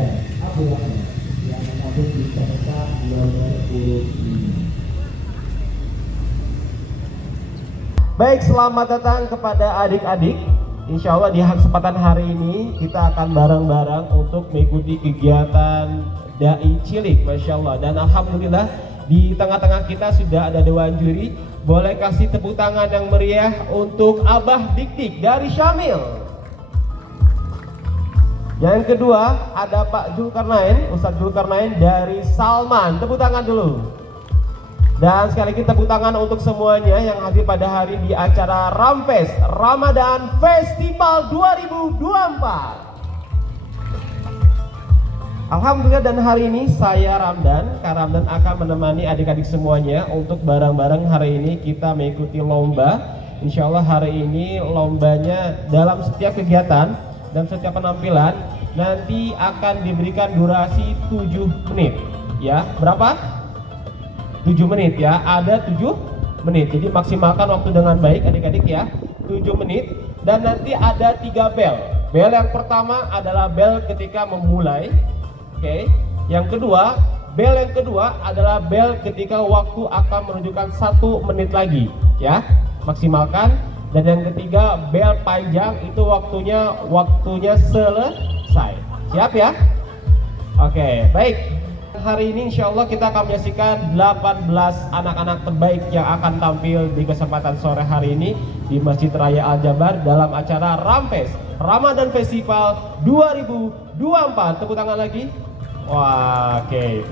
dan Abu Rahman yang menabung di peserta 2025. Baik, selamat datang kepada adik-adik. Insya Allah di kesempatan hari ini kita akan bareng-bareng untuk mengikuti kegiatan Dai Cilik, Masya Allah. Dan Alhamdulillah di tengah-tengah kita sudah ada dewan juri. Boleh kasih tepuk tangan yang meriah untuk Abah Dik-Dik dari Syamil. Yang kedua ada Pak Zulkarnain, Ustadz Zulkarnain dari Salman. Tepuk tangan dulu. Dan sekali lagi tepuk tangan untuk semuanya yang hadir pada hari di acara Ramfest Ramadan Festival 2024. Alhamdulillah, dan hari ini saya Ramdan, Kak Ramdan akan menemani adik-adik semuanya untuk bareng-bareng hari ini kita mengikuti lomba. Insya Allah hari ini lombanya dalam setiap kegiatan dan setiap penampilan nanti akan diberikan durasi 7 menit. Ya, berapa? 7 menit ya, ada 7 menit. Jadi maksimalkan waktu dengan baik adik-adik ya, 7 menit. Dan nanti ada 3 bel. Bel yang pertama adalah bel ketika memulai. Oke. Yang kedua, bel yang kedua adalah bel ketika waktu akan menunjukkan 1 menit lagi ya, maksimalkan. Dan yang ketiga, bel panjang itu waktunya selesai. Siap ya? Oke, baik. Hari ini insya Allah kita akan menyaksikan 18 anak-anak terbaik yang akan tampil di kesempatan sore hari ini di Masjid Raya Al Jabar dalam acara Ramfest Ramadan Festival 2024. Tepuk tangan lagi. Wah, oke.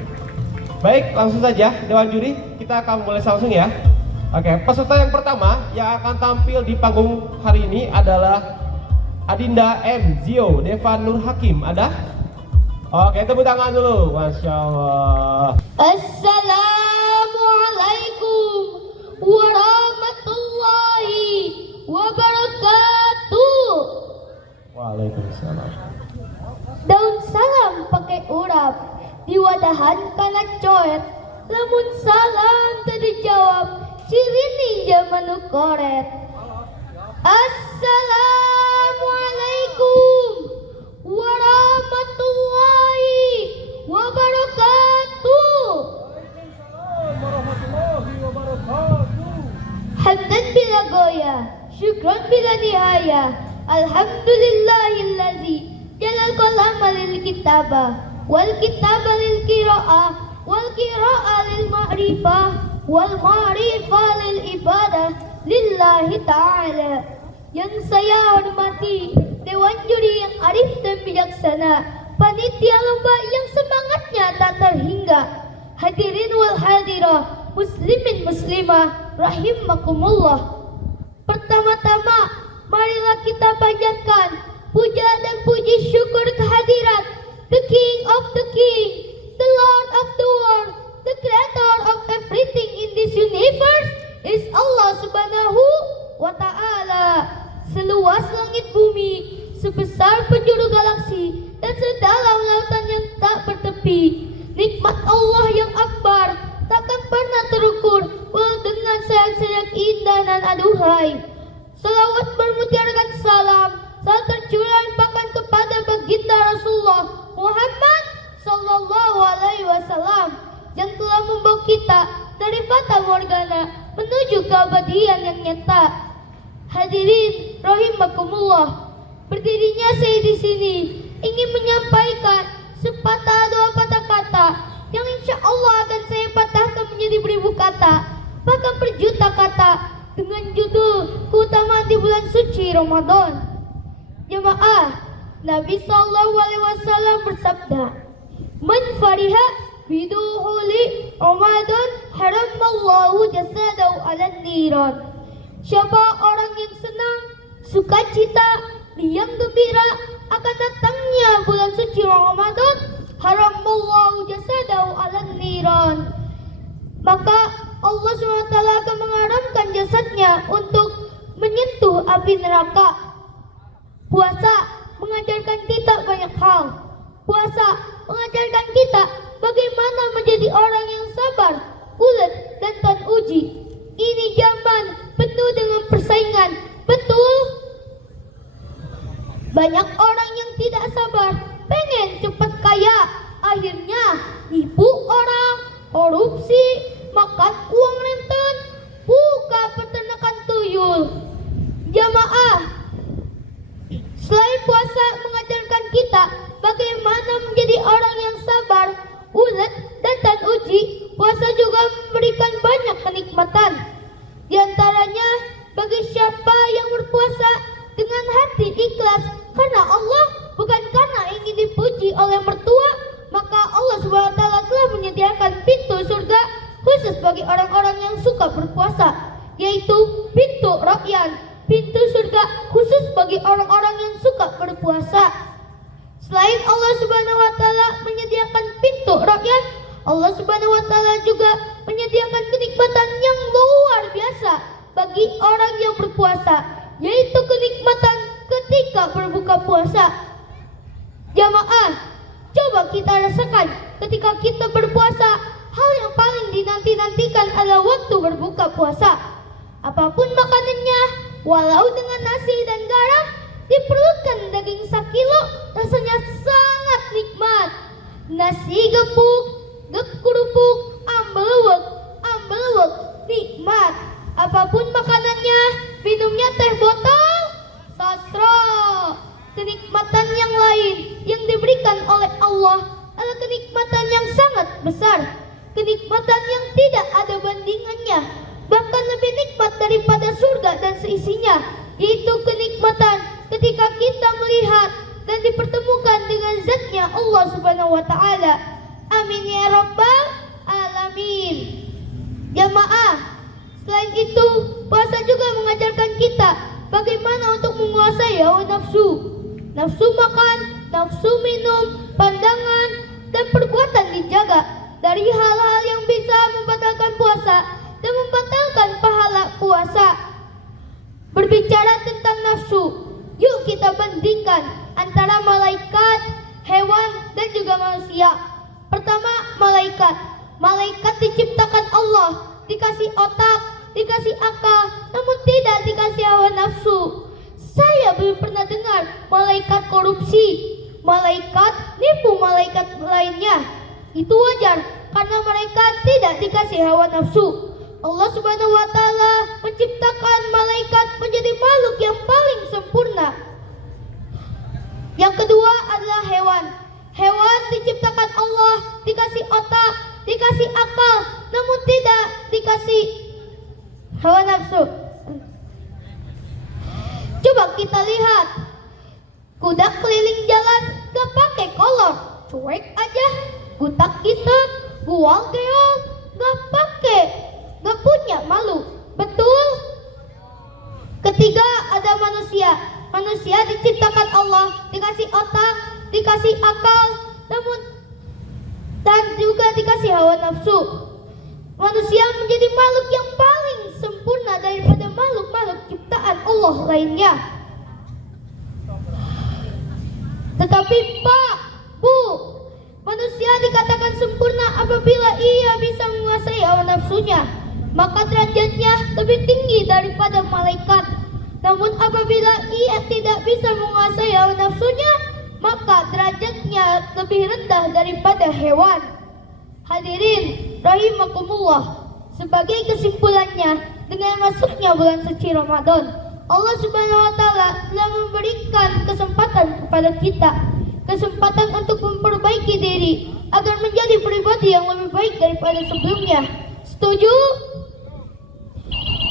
Baik, langsung saja Dewan Juri, kita akan mulai langsung ya. Oke, peserta yang pertama yang akan tampil di panggung hari ini adalah Adinda M. Zio Devan Nur Hakim. Ada? Oke, tepuk tangan dulu. Masya Allah. Assalamualaikum warahmatullahi wabarakatuh. Waalaikumsalam. Daun salam pakai urap, diwadahan kana coet. Lamun salam tadi jawab, cirini zaman nu koret. Assalamualaikum warahmatullahi wabarakatuh. Hamdan bila goya, syukran bila nihaya. Alhamdulillahillazi jalal qalama lil kitabah, wal kitabah lil qiraah, wal qiraah lil ma'rifah, wal ma'rifah lil ibadah lillahi ta'ala. Yang saya hormati Dewan Juri yang arif dan bijaksana, panitia lomba yang semangatnya tak terhingga, hadirin wal hadirah, muslimin muslimah, rahimakumullah. Pertama-tama, marilah kita panjatkan puja dan puji syukur kehadirat the King of the King, the Lord of the world, the Creator of everything in this universe is Allah Subhanahu wa Ta'ala. Seluas langit bumi, sebesar penjuru galaksi, dan sedalam lautan yang tak bertepi, nikmat Allah yang akbar takkan pernah terukur, walau dengan sayang-sayang indah dan aduhai. Salawat bermutiarakan salam, salam tercurah bahkan kepada baginda Rasulullah Muhammad Sallallahu Alaihi Wasallam yang telah membawa kita dari fata morgana menuju keabadian yang nyata. Hadirin rahimakumullah, berdirinya saya di sini ingin menyampaikan sepatah dua patah kata yang insya Allah akan saya patahkan menjadi beribu kata, bahkan berjuta kata, dengan judul keutamaan di bulan suci Ramadan. Jemaah, Nabi Sallallahu Alaihi Wasallam bersabda, "Man fariha biduhuli Ramadan haramallahu jasadahu 'alan niran." Siapa orang yang senang, sukacita, riang gembira akan datangnya bulan suci Ramadan, haramallahu jasadahu 'alan niran, maka Allah SWT akan mengharamkan jasadnya untuk menyentuh api neraka. Puasa mengajarkan kita banyak hal. Puasa mengajarkan kita bagaimana menjadi orang yang sabar, ulet, dan tahan uji. Ini zaman penuh dengan persaingan, betul? Banyak orang yang tidak sabar, pengen cepat kaya menyediakan pintu surga khusus bagi orang-orang yang suka berpuasa, yaitu pintu Rayyan, pintu surga khusus bagi orang-orang yang suka berpuasa. Selain Allah Subhanahu wa taala menyediakan pintu Rayyan, Allah Subhanahu wa taala juga menyediakan kenikmatan yang luar biasa bagi orang yang berpuasa, yaitu kenikmatan ketika berbuka puasa. Jamaah, coba kita rasakan ketika kita berpuasa, hal yang paling dinanti-nantikan adalah waktu berbuka puasa. Apapun makanannya, walau dengan nasi dan garam, diperlukan daging sakilo, rasanya sangat nikmat. Nasi gepuk, kerupuk, ambelwek, nikmat. Apapun makanannya, minumnya teh botol, sastra. Kenikmatan yang lain yang diberikan oleh Allah adalah kenikmatan yang sangat besar, kenikmatan yang tidak ada bandingannya, bahkan lebih nikmat daripada surga dan seisinya, yaitu kenikmatan ketika kita melihat dan dipertemukan dengan zatnya Allah Subhanahu wa taala. Amin ya rabbal alamin. Jamaah, selain itu puasa juga mengajarkan kita bagaimana untuk menguasai hawa nafsu. Nafsu makan, nafsu minum, pandangan, dan perbuatan dijaga dari hal-hal yang bisa membatalkan puasa dan membatalkan pahala puasa. Berbicara tentang nafsu, yuk kita bandingkan antara malaikat, hewan, dan juga manusia. Pertama, malaikat. Malaikat diciptakan Allah, dikasih otak, dikasih akal, namun tidak dikasih hawa nafsu. Saya belum pernah dengar malaikat korupsi, malaikat nipu malaikat lainnya. Itu wajar karena mereka tidak dikasih hawa nafsu. Allah Subhanahu wa taala menciptakan malaikat menjadi makhluk yang paling sempurna. Yang kedua adalah hewan. Hewan diciptakan Allah, dikasih otak, dikasih akal, namun tidak dikasih hawa nafsu. Coba kita lihat, kuda keliling jalan gak pakai kolor, cuek aja. Gutak kita, gual geol, gak pakai, gak punya malu. Betul? Ketiga ada manusia. Manusia diciptakan Allah, dikasih otak, dikasih akal, namun dan juga dikasih hawa nafsu. Manusia menjadi makhluk yang paling sempurna daripada makhluk-makhluk ciptaan Allah lainnya. Tetapi Pak, Bu, manusia dikatakan sempurna apabila ia bisa menguasai hawa nafsunya, maka derajatnya lebih tinggi daripada malaikat. Namun apabila ia tidak bisa menguasai hawa nafsunya, maka derajatnya lebih rendah daripada hewan. Hadirin rahimakumullah, sebagai kesimpulannya, dengan masuknya bulan suci Ramadan, Allah Subhanahu wa taala telah memberikan kesempatan kepada kita, kesempatan untuk memperbaiki diri agar menjadi pribadi yang lebih baik daripada sebelumnya. Setuju?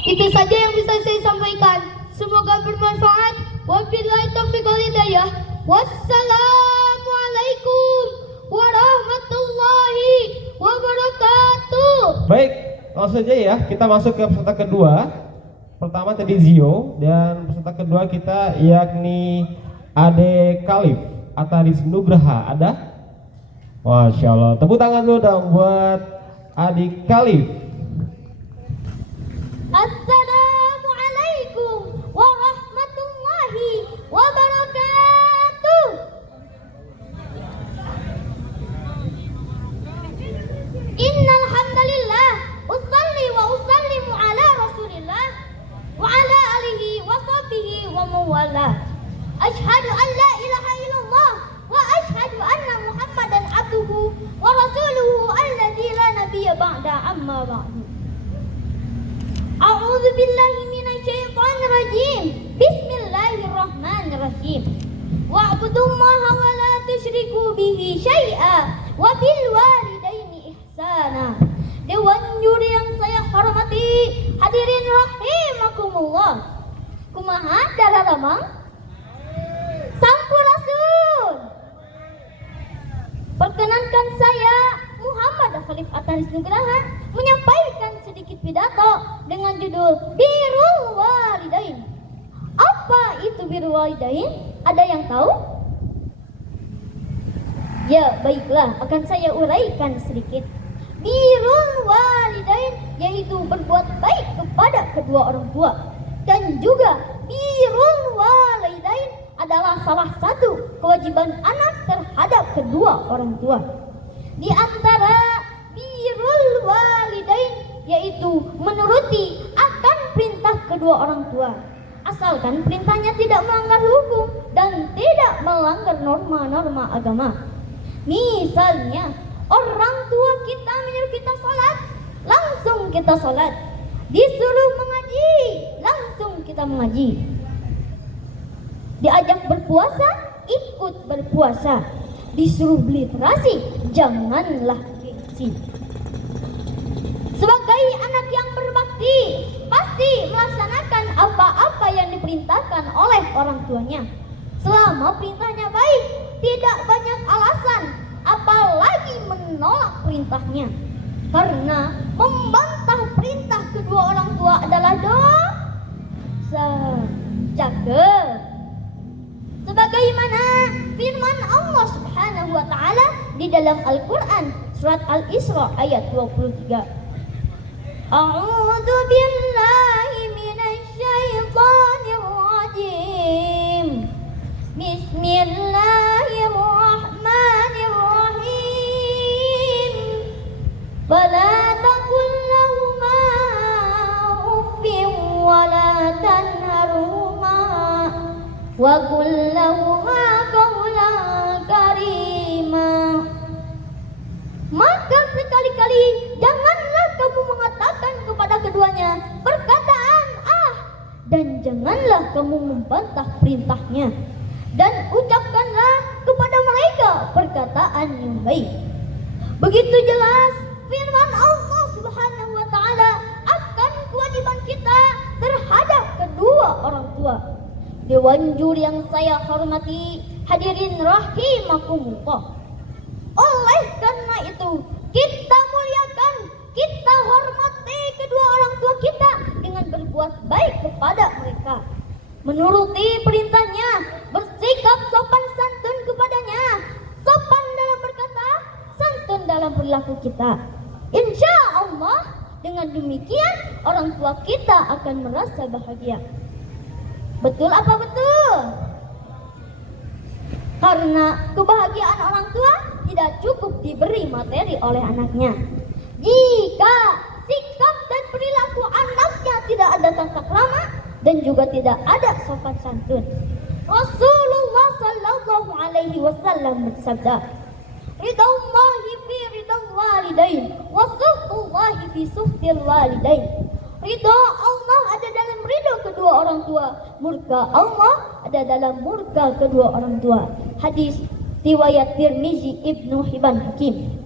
Itu saja yang bisa saya sampaikan. Semoga bermanfaat. Wabillahi taufiq wal hidayah. Wassalamualaikum warahmatullahi wabarakatuh. Baik, langsung saja ya, kita masuk ke peserta kedua. Pertama tadi Zio, dan peserta kedua kita yakni Ade Kalif Ataris Nugraha. Ada? Masya Allah, tepuk tangan dulu dong buat Adik Kalif. Assalamualaikum warahmatullahi wabarakatuh. Innal hamdalillah usalli wa usallimu ala Rasulillah wa ala alihi wa sahbihi wa mawala. Ashhadu an la ilaha illallah wa ashhadu anna Muhammadan abduhu wa rasuluhu alladzi la nabiyya ba'da amma ba'du. A'udzu billahi minasy syaithanir rajim. Bismillahirrahmanirrahim. Wa'budullaha wa la tusyriku bihi syai'a wa bil walidaini ihsana. Dewan juri yang saya hormati, hadirin rahimakumullah. Kumaha dalaramang? Sampurasun. Perkenankan saya Muhammad Khalif Ataris Nugraha menyampaikan sedikit pidato dengan judul Birrul Walidain. Apa itu birrul walidain? Ada yang tahu? Ya, baiklah, akan saya uraikan sedikit. Birrul walidain yaitu berbuat baik kepada kedua orang tua. Dan juga birrul walidain adalah salah satu kewajiban anak terhadap kedua orang tua. Di antara birrul walidain yaitu menuruti akan perintah kedua orang tua, asalkan perintahnya tidak melanggar hukum dan tidak melanggar norma-norma agama. Misalnya, orang tua kita menyuruh kita sholat, langsung kita sholat. Disuruh mengaji, langsung kita mengaji. Diajak berpuasa, ikut berpuasa. Disuruh beli terasi, janganlah gengsi. Sebagai anak yang berbakti, pasti melaksanakan apa-apa yang diperintahkan oleh orang tuanya. Selama perintahnya baik, tidak banyak alasan, apalagi menolak perintahnya. Karena membantah perintah kedua orang tua adalah dosa. Cakep. Sebagaimana firman Allah Subhanahu wa taala di dalam Al-Qur'an surat Al-Isra ayat 23. A'udzu billahi minasy syaithanir rajim. Bismillahirrahmanirrahim. Fala taqul lahumā uffin wa la tanharhumā wa qul lahumā qawlan karīmā. Maka sekali-kali janganlah kamu mengatakan kepada keduanya perkataan dan janganlah kamu membantah perintahnya, dan ucapkanlah kepada mereka perkataan yang baik. Begitu jelas firman Allah Subhanahu wa taala akan kewajiban kita terhadap kedua orang tua. Dewan juri yang saya hormati, hadirin rahimakumullah. Oleh karena itu, kita muliakan, kita hormati kedua orang tua kita dengan berbuat baik kepada mereka, menuruti perintahnya, bersikap sopan santun kepadanya, sopan dalam berkata, santun dalam perilaku kita. Insya Allah, dengan demikian orang tua kita akan merasa bahagia. Betul apa betul? Karena kebahagiaan orang tua tidak cukup diberi materi oleh anaknya. Jika sikap dan perilaku anaknya tidak ada tata krama dan juga tidak ada sopan santun, Rasulullah sallallahu alaihi wasallam bersabda, "Ridallahi fi ridal walidain, wa suhtullahi fi suhtil walidain." Ridha Allah ada dalam ridha kedua orang tua, murka Allah ada dalam murka kedua orang tua. Hadis riwayat Tirmizi, Ibnu Hibban, Hakim.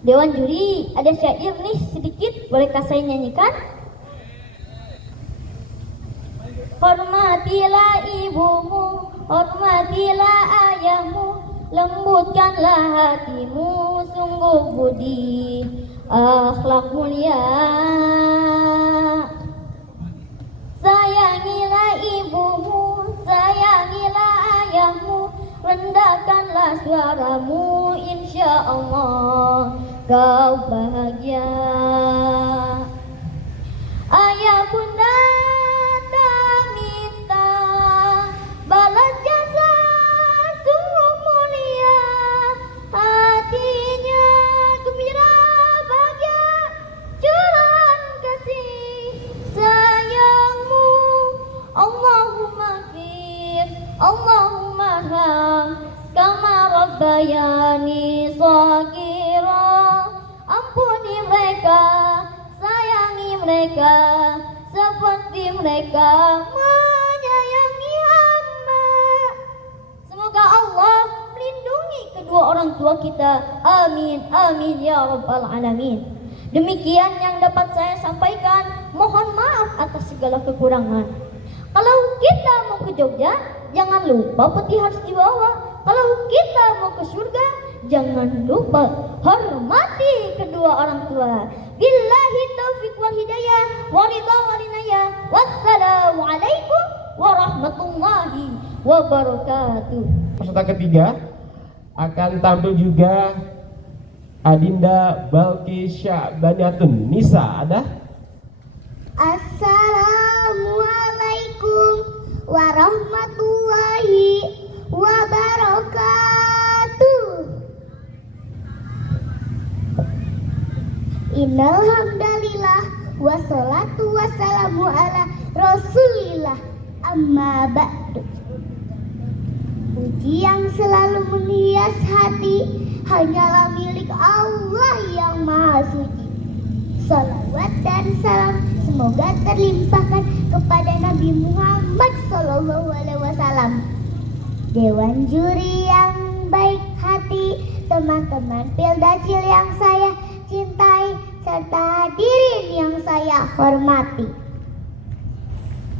Dewan juri, ada syair nih sedikit, bolehkah saya nyanyikan? Hormatilah ibumu, hormatilah ayahmu, lembutkanlah hatimu, sungguh budi akhlak mulia. Sayangilah ibumu, sayangilah ayahmu, rendahkanlah suaramu, insya Allah kau bahagia. Ayah bunda tak minta balas jasa, sungguh mulia hatinya, gembira bahagia, curahan kasih sayangmu. Allahumma fir, Allahumma ham, kama rabbayani shaghira. Ampuni mereka, sayangi mereka, seperti mereka menyayangi hamba. Semoga Allah melindungi kedua orang tua kita. Amin, amin ya rabbal alamin. Demikian yang dapat saya sampaikan. Mohon maaf atas segala kekurangan. Kalau kita mau ke Jogja, jangan lupa peti harus dibawa. Kalau kita mau ke surga, Jangan lupa hormati kedua orang tua. Billahi taufiq wal hidayah wa ridha wal inayah. Wassalamualaikum warahmatullahi wabarakatuh. Peserta ketiga akan tampil juga Adinda Balki Sya'baniyatun Nisa. Ada? Assalamualaikum warahmatullahi wabarakatuh. Innal hamdalillah wassalatu wassalamu ala rasulillah, amma ba'du. Puji yang selalu menghias hati hanyalah milik Allah yang Maha Suci. Salawat dan salam semoga terlimpahkan kepada Nabi Muhammad SAW. Dewan juri yang baik hati, teman-teman Pildacil yang saya cintai, serta hadirin yang saya hormati.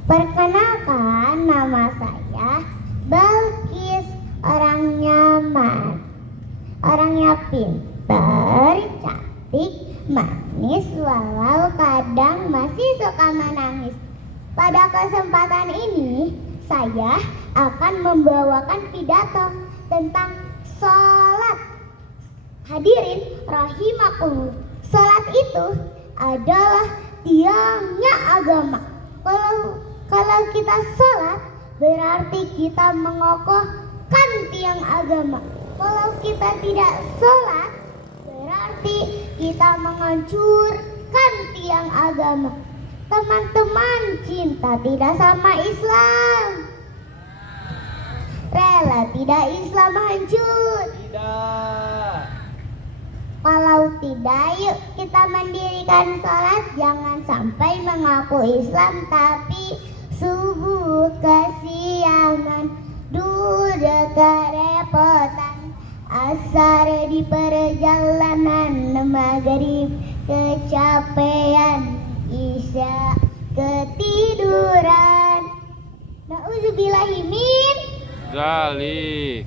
Perkenalkan, nama saya Balkis, orangnya orangnya pintar, cantik, manis, walau kadang masih suka menangis. Pada kesempatan ini, saya akan membawakan pidato tentang sholat. Hadirin rahimakumullah, sholat itu adalah tiangnya agama. Kalau kita sholat, berarti kita mengokohkan tiang agama. Kalau kita tidak sholat, berarti kita menghancurkan tiang agama. Teman-teman, cinta tidak sama Islam. Rela tidak Islam hancur? Tidak. Kalau tidak, yuk kita mendirikan sholat. Jangan sampai mengaku Islam tapi subuh kesiangan, duda kerepotan, asar di perjalanan, maghrib kecapean, isya ketiduran. Na'udzubillahi min Zalik.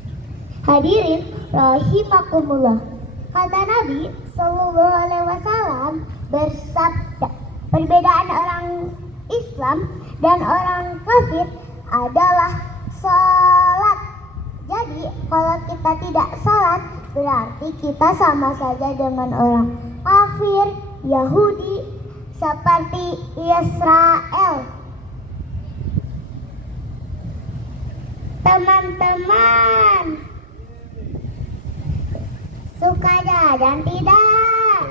Hadirin rahimakumullah, kata Nabi Sallallahu Alaihi Wasallam bersabda, perbedaan orang Islam dan orang kafir adalah sholat. Jadi kalau kita tidak sholat, berarti kita sama saja dengan orang kafir, Yahudi, seperti Israel. Teman-teman, suka jajan tidak?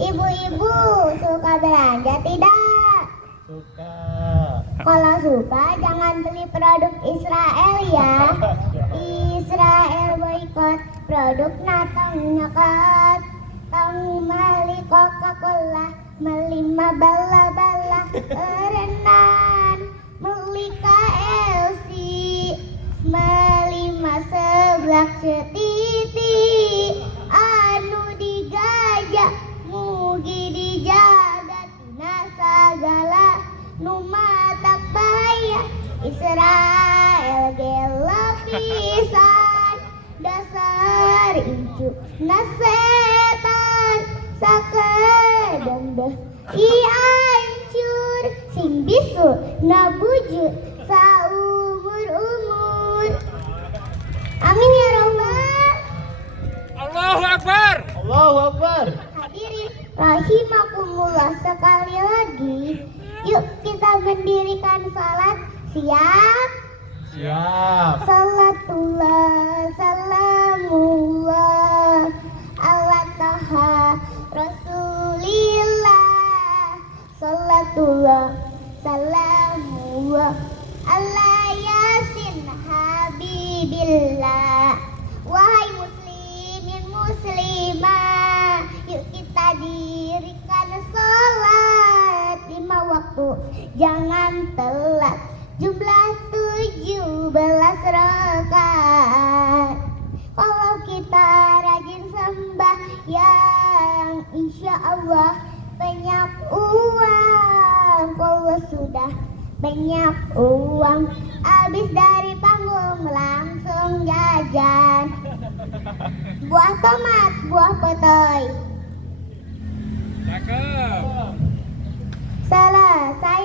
Ibu-ibu suka belanja tidak? Suka. Kalau suka jangan beli produk Israel ya. Israel boykot produk natang nyakat. Tang mali Coca-Cola, melima bala-bala, erenan, meli KFC, melima seblak setiti, anu digajak, mugi dijaga, tina sagala, nu matak bahaya, Israel gelo pisan, dasar incu nasetan, sakedeng deh hancur, sing bisu nabujur saumur-umur. Amin ya Rabbal. Allahu Akbar. Allahu Akbar. Hadirin rahimakumullah, sekali lagi yuk kita mendirikan salat. Siap? Siap. Salatullah salamullah ala taha rasulillah. Salatullah salamullah ala yasin habibillah. Wahai muslimin muslimah, yuk kita dirikan sholat 5 waktu, jangan telat, jumlah 17 rakaat. Kalau kita rajin sembahyang, insya Allah banyak uang. Kalau sudah banyak uang, habis dari panggung langsung jajan. buah tomat, buah petai. Cakep. Selesai,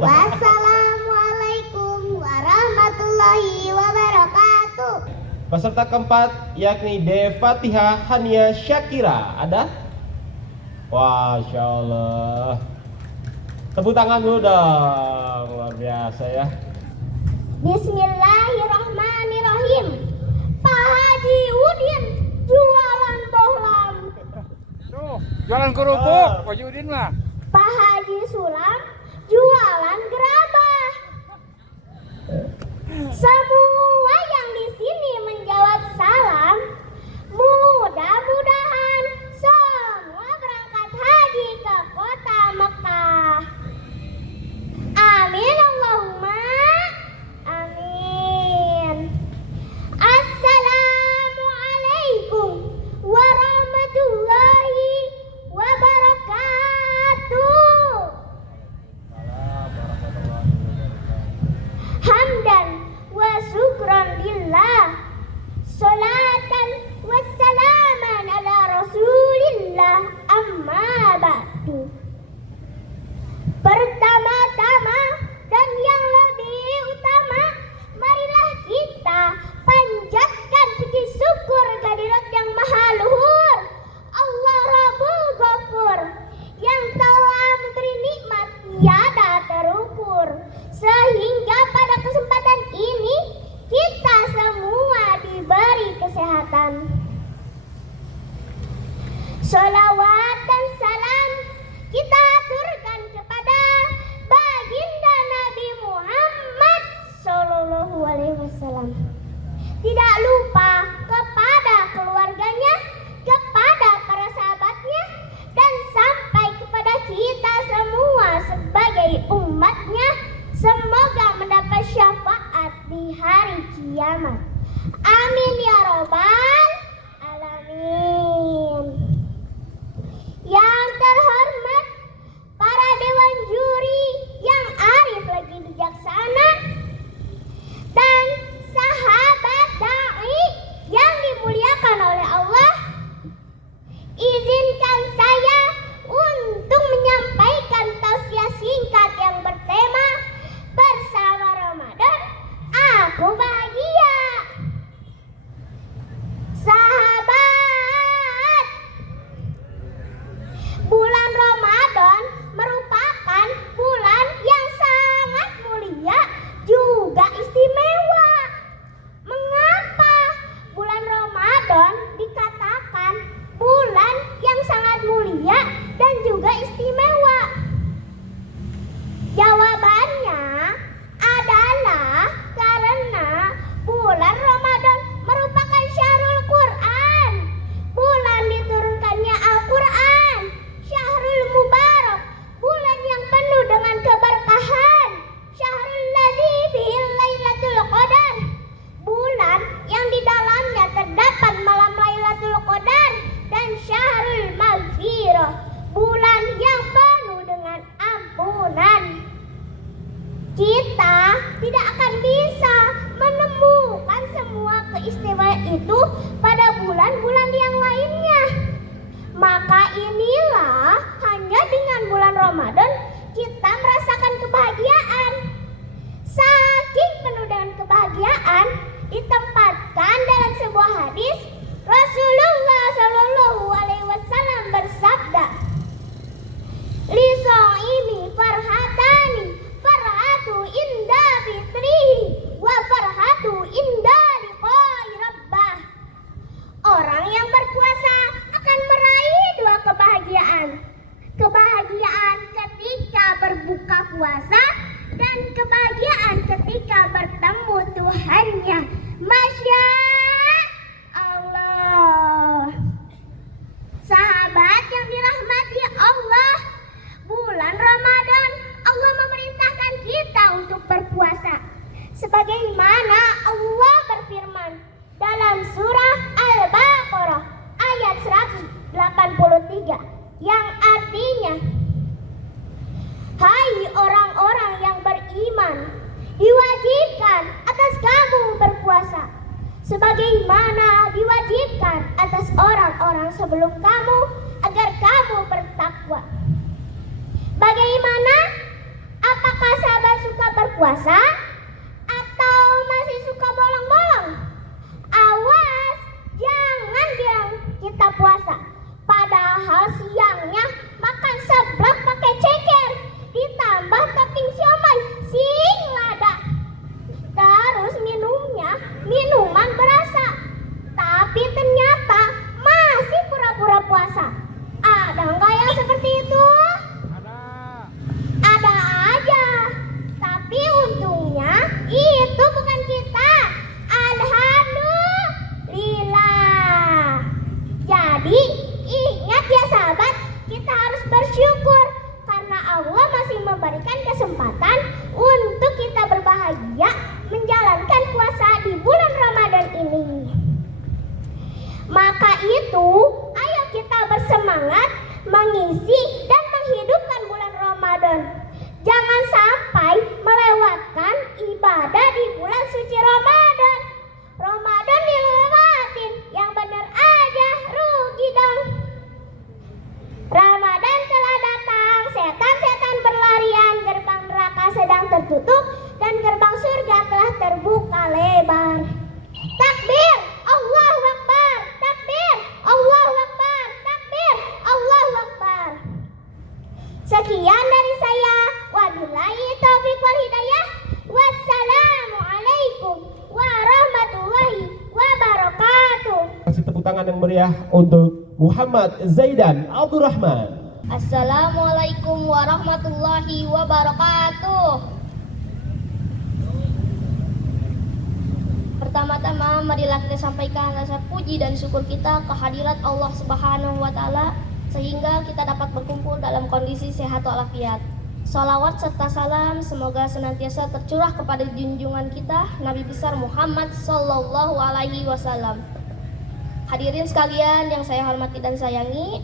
Wassalamualaikum warahmatullahi wabarakatuh. Peserta keempat yakni De-Fatihah Hania Syakira. Ada? Masya Allah. Tepuk tangan dulu dong. Luar biasa ya. Bismillahirrahmanirrahim. Pak Haji Udin jualan bohlam. Tuh, jualan kerupuk, Pak Udin mah. Pak Haji Sulam jualan gerabah. Semua yang di sini menjawab salam. Mudah-mudahan semua berangkat haji ke kota Mekah. Amin Allahumma amin. Assalamualaikum warahmatullahi wabarakatuh. Hamdan wa syukran lillah, salatan wassalaman ala rasulillah, amma ba'du. Pertama-tama dan yang lebih utama, marilah kita panjatkan puji syukur kehadirat yang maha luhur, Allah Rabbul Ghafur, yang telah memberi nikmat tiada terukur, sehingga pada kesempatan ini kita semua diberi kesehatan. Sholawat dan salam kita aturkan kepada baginda Nabi Muhammad Sallallahu Alaihi Wasallam. Tidak lupa kepada keluarganya, kepada para sahabatnya, dan sampai kepada kita semua sebagai umatnya. Semoga mendapat syafaat di hari kiamat. Amin ya robbal alamin. Yang terhormat para dewan juri yang arif lagi bijaksana, dan sahabat da'i yang dimuliakan oleh Allah, izinkan saya untuk menyampaikan tausiah singkat yang bertema bersama Ramadan aku bahagia. Sahabat, bulan Ramadan merupakan bulan yang sangat mulia juga istimewa. Mengapa bulan Ramadan dikatakan bulan yang sangat mulia dan juga istimewa? Jawabannya adalah karena bulan Ramadan merupakan syahrul Quran, bulan diturunkannya Al-Quran, syahrul mubarak, bulan yang penuh dengan keberkahan, syahrul ladzi fihi lailatul qadar, bulan yang di dalamnya terdapat malam Lailatul Qadar, dan syahrul maghfirah, bulan yang penuh dengan ampunan. Kita tidak akan bisa menemukan semua keistimewaan itu pada bulan-bulan yang lainnya. Maka inilah hanya dengan bulan Ramadan kita merasakan kebahagiaan. Saking penuh dengan kebahagiaan, ditempatkan dalam sebuah hadis, Rasulullah Shallallahu Alaihi Wasallam bersabda, "Li shaimi farhatani, farhatu inda fitrihi, wa farhatu inda liqa'i rabbah." Orang yang berpuasa akan meraih dua kebahagiaan. Kebahagiaan ketika berbuka puasa dan kebahagiaan ketika bertemu Tuhannya. Masya Allah. Sahabat yang dirahmati Allah, bulan Ramadan Allah memerintahkan kita untuk berpuasa. Sebagaimana Allah berfirman dalam surah Al-Baqarah ayat 183 yang artinya, "Hai orang-orang yang beriman, diwajibkan atas kamu berpuasa orang sebelum kamu agar kamu bertakwa. Bagaimana? Apakah sahabat suka berpuasa atau masih suka bolong-bolong? Awas, jangan bilang kita puasa, padahal siangnya makan seblak pakai ceker, ditambah topping siomay, sing lada. Terus minumnya minuman berasa, tapi ternyata masih pura-pura puasa. Ada nggak yang seperti itu? Ada aja. Tapi untungnya itu bukan kita. Alhamdulillah. Jadi ingat ya sahabat, kita harus bersyukur karena Allah masih memberikan kesempatan untuk kita berbahagia menjalankan puasa di bulan Ramadan ini. Maka itu, ayo kita bersemangat mengisi dan menghidupkan bulan Ramadan. Jangan sampai melewatkan ibadah di bulan suci Ramadan. Ramadan dilewatin, yang benar aja rugi dong. Ramadan telah datang, setan-setan berlarian, gerbang neraka sedang tertutup dan gerbang surga telah terbuka lebar. Takbir, Allahu Akbar, takbir, Allahu Akbar, takbir, Allahu Akbar. Sekian dari saya, wabillahi taufiq wal hidayah. Wassalamualaikum warahmatullahi wabarakatuh. Kasih tepuk tangan yang meriah untuk Muhammad Zaidan Abdurrahman. Assalamualaikum warahmatullahi wabarakatuh. Pertama-tama marilah kita sampaikan rasa puji dan syukur kita kehadirat Allah Subhanahu wa taala sehingga kita dapat berkumpul dalam kondisi sehat walafiat. Salawat serta salam semoga senantiasa tercurah kepada junjungan kita Nabi besar Muhammad sallallahu alaihi wasallam. Hadirin sekalian yang saya hormati dan sayangi,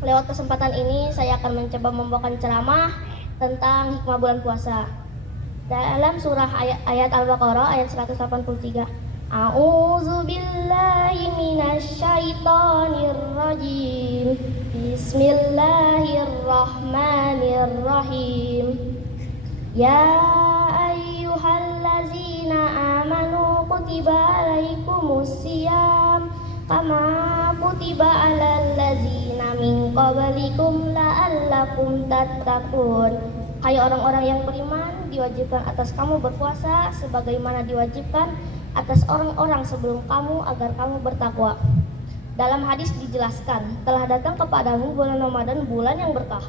lewat kesempatan ini saya akan mencoba membawakan ceramah tentang hikmah bulan puasa. Dalam surah ayat Al-Baqarah ayat 183. A'udzu billahi minasyaitonir rajim. Bismillahirrahmanirrahim. Ya ayyuhallazina amanu kutiba alaikumus syiyam kama kutiba alal ladzina min qablikum la'allakum tattaqun. Hai orang-orang yang beriman, diwajibkan atas kamu berpuasa sebagaimana diwajibkan atas orang-orang sebelum kamu agar kamu bertakwa. Dalam hadis dijelaskan, telah datang kepadamu bulan Ramadan, bulan yang berkah.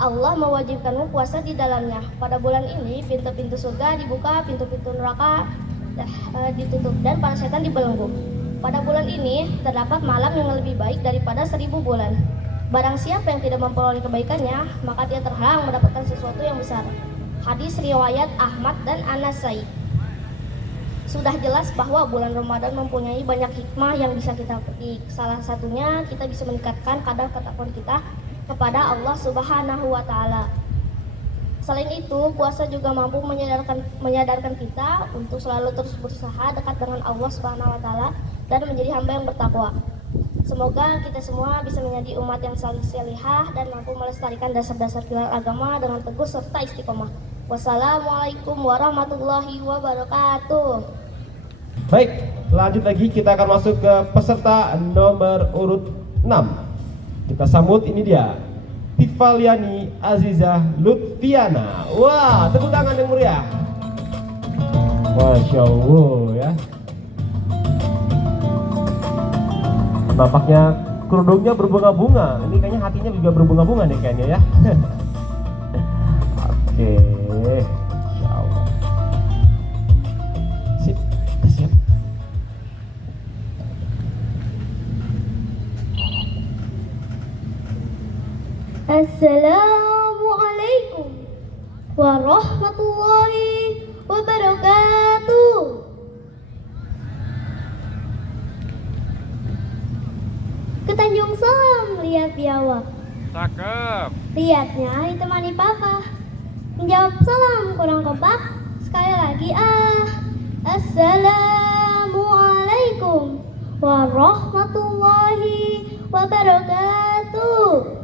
Allah mewajibkanmu puasa di dalamnya. Pada bulan ini pintu-pintu surga dibuka, pintu-pintu neraka ditutup dan para setan dibelenggu. Pada bulan ini terdapat malam yang lebih baik daripada 1000 bulan. Barang siapa yang tidak memperoleh kebaikannya, maka dia terhalang mendapatkan sesuatu yang besar. Hadis riwayat Ahmad dan An-Nasai. Sudah jelas bahwa bulan Ramadan mempunyai banyak hikmah yang bisa kita petik. Salah satunya kita bisa meningkatkan kadar ketakwaan kita kepada Allah Subhanahu wa taala. Selain itu, puasa juga mampu menyadarkan kita untuk selalu terus berusaha dekat dengan Allah Subhanahu wa taala dan menjadi hamba yang bertakwa. Semoga kita semua bisa menjadi umat yang salihah dan mampu melestarikan dasar-dasar pilar agama dengan teguh serta istiqomah. Wassalamualaikum warahmatullahi wabarakatuh. Baik, lanjut lagi kita akan masuk ke peserta nomor urut 6. Kita sambut, ini dia Tifaliani Azizah Lutfiana. Wah, tepuk tangan yang meriah. Masya Allah ya. Nampaknya kerudungnya berbunga-bunga. Ini kayaknya hatinya juga berbunga-bunga nih kayaknya ya. Oke, Insya Allah. Sip, siap. Assalamualaikum warahmatullahi wabarakatuh. Ke Tanjung Som, lihat biawak. Cakep. Lihatnya ditemani papa. Menjawab salam kurang kompak. Sekali lagi Assalamualaikum warahmatullahi wabarakatuh.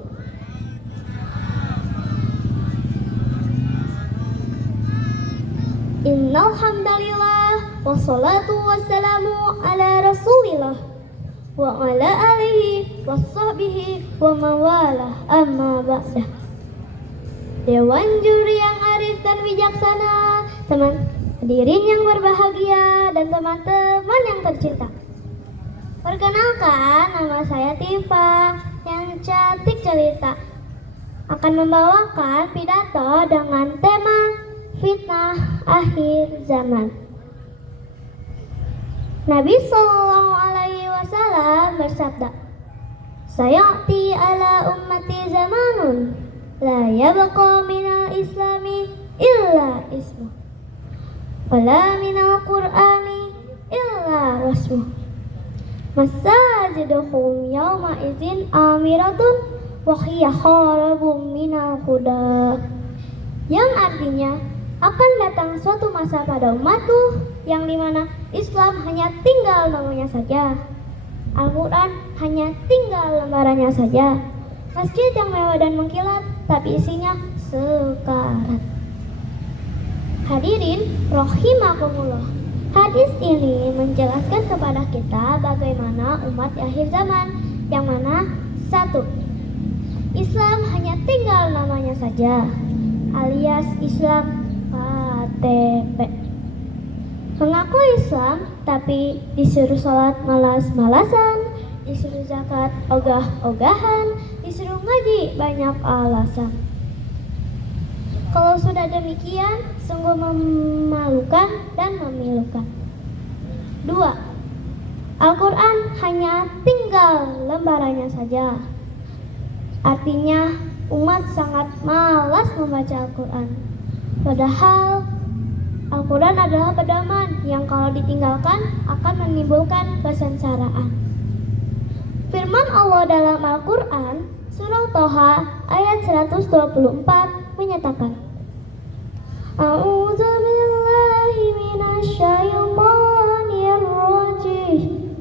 Innal hamdalillah wassalatu wassalamu ala rasulillah wa ala alihi washabbihi wa mawalah amma ba'dah. Dewan juri yang arif dan bijaksana, teman hadirin yang berbahagia dan teman-teman yang tercinta. Perkenalkan, nama saya Tifa yang cantik cerita akan membawakan pidato dengan tema fitnah akhir zaman. Nabi Sallallahu Alaihi Wasallam bersabda, "Sayati ala ummati zamanun, la yabqa minal islami illa ismu, wala minal qur'ani illa rasmu. Masajiduhum yawma izin amiratun, wa hiya kharabum minal huda." Yang artinya, akan datang suatu masa pada umatku yang dimana Islam hanya tinggal namanya saja, Al-Quran hanya tinggal lembarannya saja, masjid yang mewah dan mengkilat tapi isinya sekarat. Hadirin rahimakumullah, hadis ini menjelaskan kepada kita bagaimana umat di akhir zaman, yang mana satu, Islam hanya tinggal namanya saja, alias Islam KTP. Mengaku Islam tapi disuruh sholat malas-malasan, disuruh zakat ogah-ogahan, disuruh ngaji banyak alasan. Kalau sudah demikian, sungguh memalukan dan memilukan. 2. Al-Quran hanya tinggal lembarannya saja. Artinya umat sangat malas membaca Al-Quran. Padahal Al-Quran adalah pedoman yang kalau ditinggalkan akan menimbulkan kesengsaraan. Firman Allah dalam Al-Quran surah Toha ayat 124 menyatakan, A'udzu billahi minasyaitonir rajim.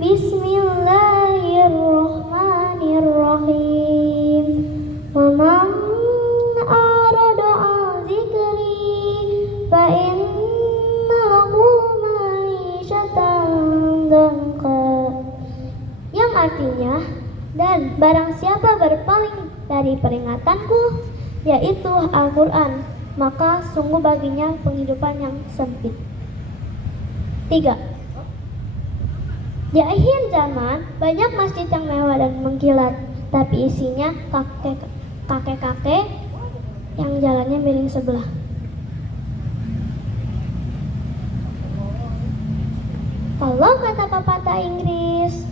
Bismillahirrahmanirrahim. Wa man a'rada 'an dzikri fa inna lahu ma'isyatan dhanqa. Yang artinya, dan barang siapa berpaling dari peringatanku, yaitu Al-Quran, maka sungguh baginya penghidupan yang sempit. 3. Di akhir zaman, banyak masjid yang mewah dan mengkilat, tapi isinya kakek-kakek yang jalannya miring sebelah. Kalau kata pepatah Inggris,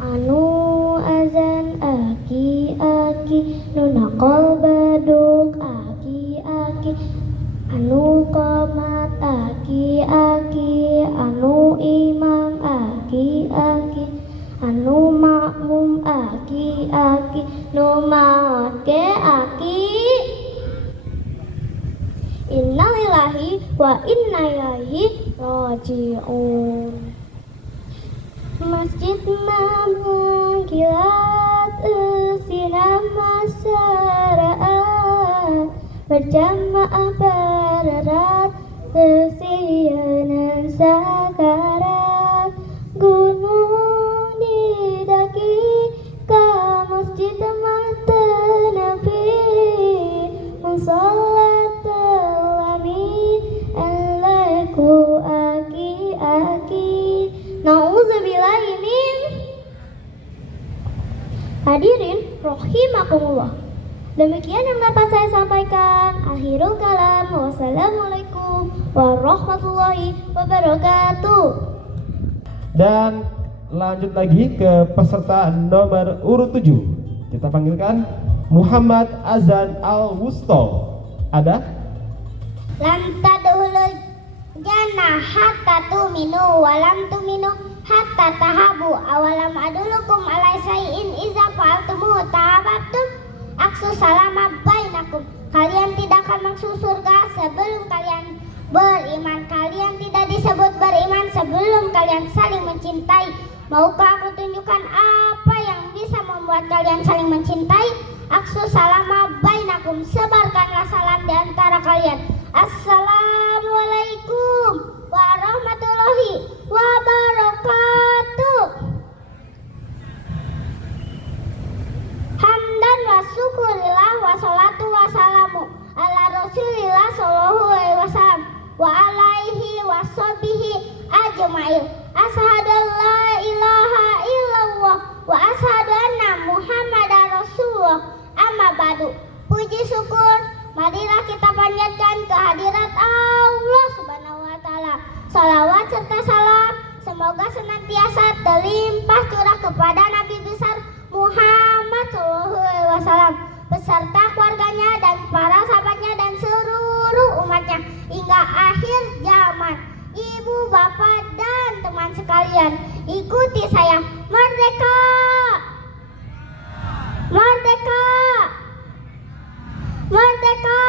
anu azan aki-aki, nunakol baduk aki-aki, anu komat aki-aki, anu imam aki-aki, anu makmum aki-aki, nu maot ke aki. Innalillahi wa inna ilaihi raji'un. Masjid mengkilat sinar masyarakat, berjamaah bererat sesianan sakarat, gunung didaki ke masjid mata Nabi, mensolat telami alaiku aki-aki. Nauzubillahi min. Hadirin rahimakumullah, demikian yang dapat saya sampaikan. Akhirul kalam. Wassalamualaikum warahmatullahi wabarakatuh. Dan lanjut lagi ke peserta nomor urut 7. Kita panggilkan Muhammad Azan Al-Wusto. Ada? Lam tadkhulul jannah hatta tuminu wa lam tuminu hatta tahabu. Awalam adulukum ala syai'in iza fa'altumu tahabbtum aksu salama bainakum. Kalian tidak akan masuk surga sebelum kalian Beriman kalian tidak disebut beriman sebelum kalian saling mencintai. Maukah aku tunjukkan apa yang bisa membuat kalian saling mencintai? Aksu salama bainakum, sebarkanlah salam di antara kalian. Assalamualaikum warahmatullahi wabarakatuh. Hamdan wa syukurillah wa salatu wa salamu ala rasulillah sallallahu alaihi wasallam wa alaihi wa sahbihi ajma'in. Asyhadu an la ilaha illallah wa asyhadu anna muhammadar rasulullah. Amma ba'du. Puji syukur marilah kita panjatkan kehadirat Allah Subhanahu wa taala. Salawat serta salam semoga senantiasa terlimpah curah kepada Nabi besar Muhammad sallallahu alaihi wasallam beserta keluarganya dan para sahabatnya dan seluruh umatnya hingga akhir zaman. Ibu, bapak, dan teman sekalian, ikuti saya. Merdeka! Merdeka! Merdeka!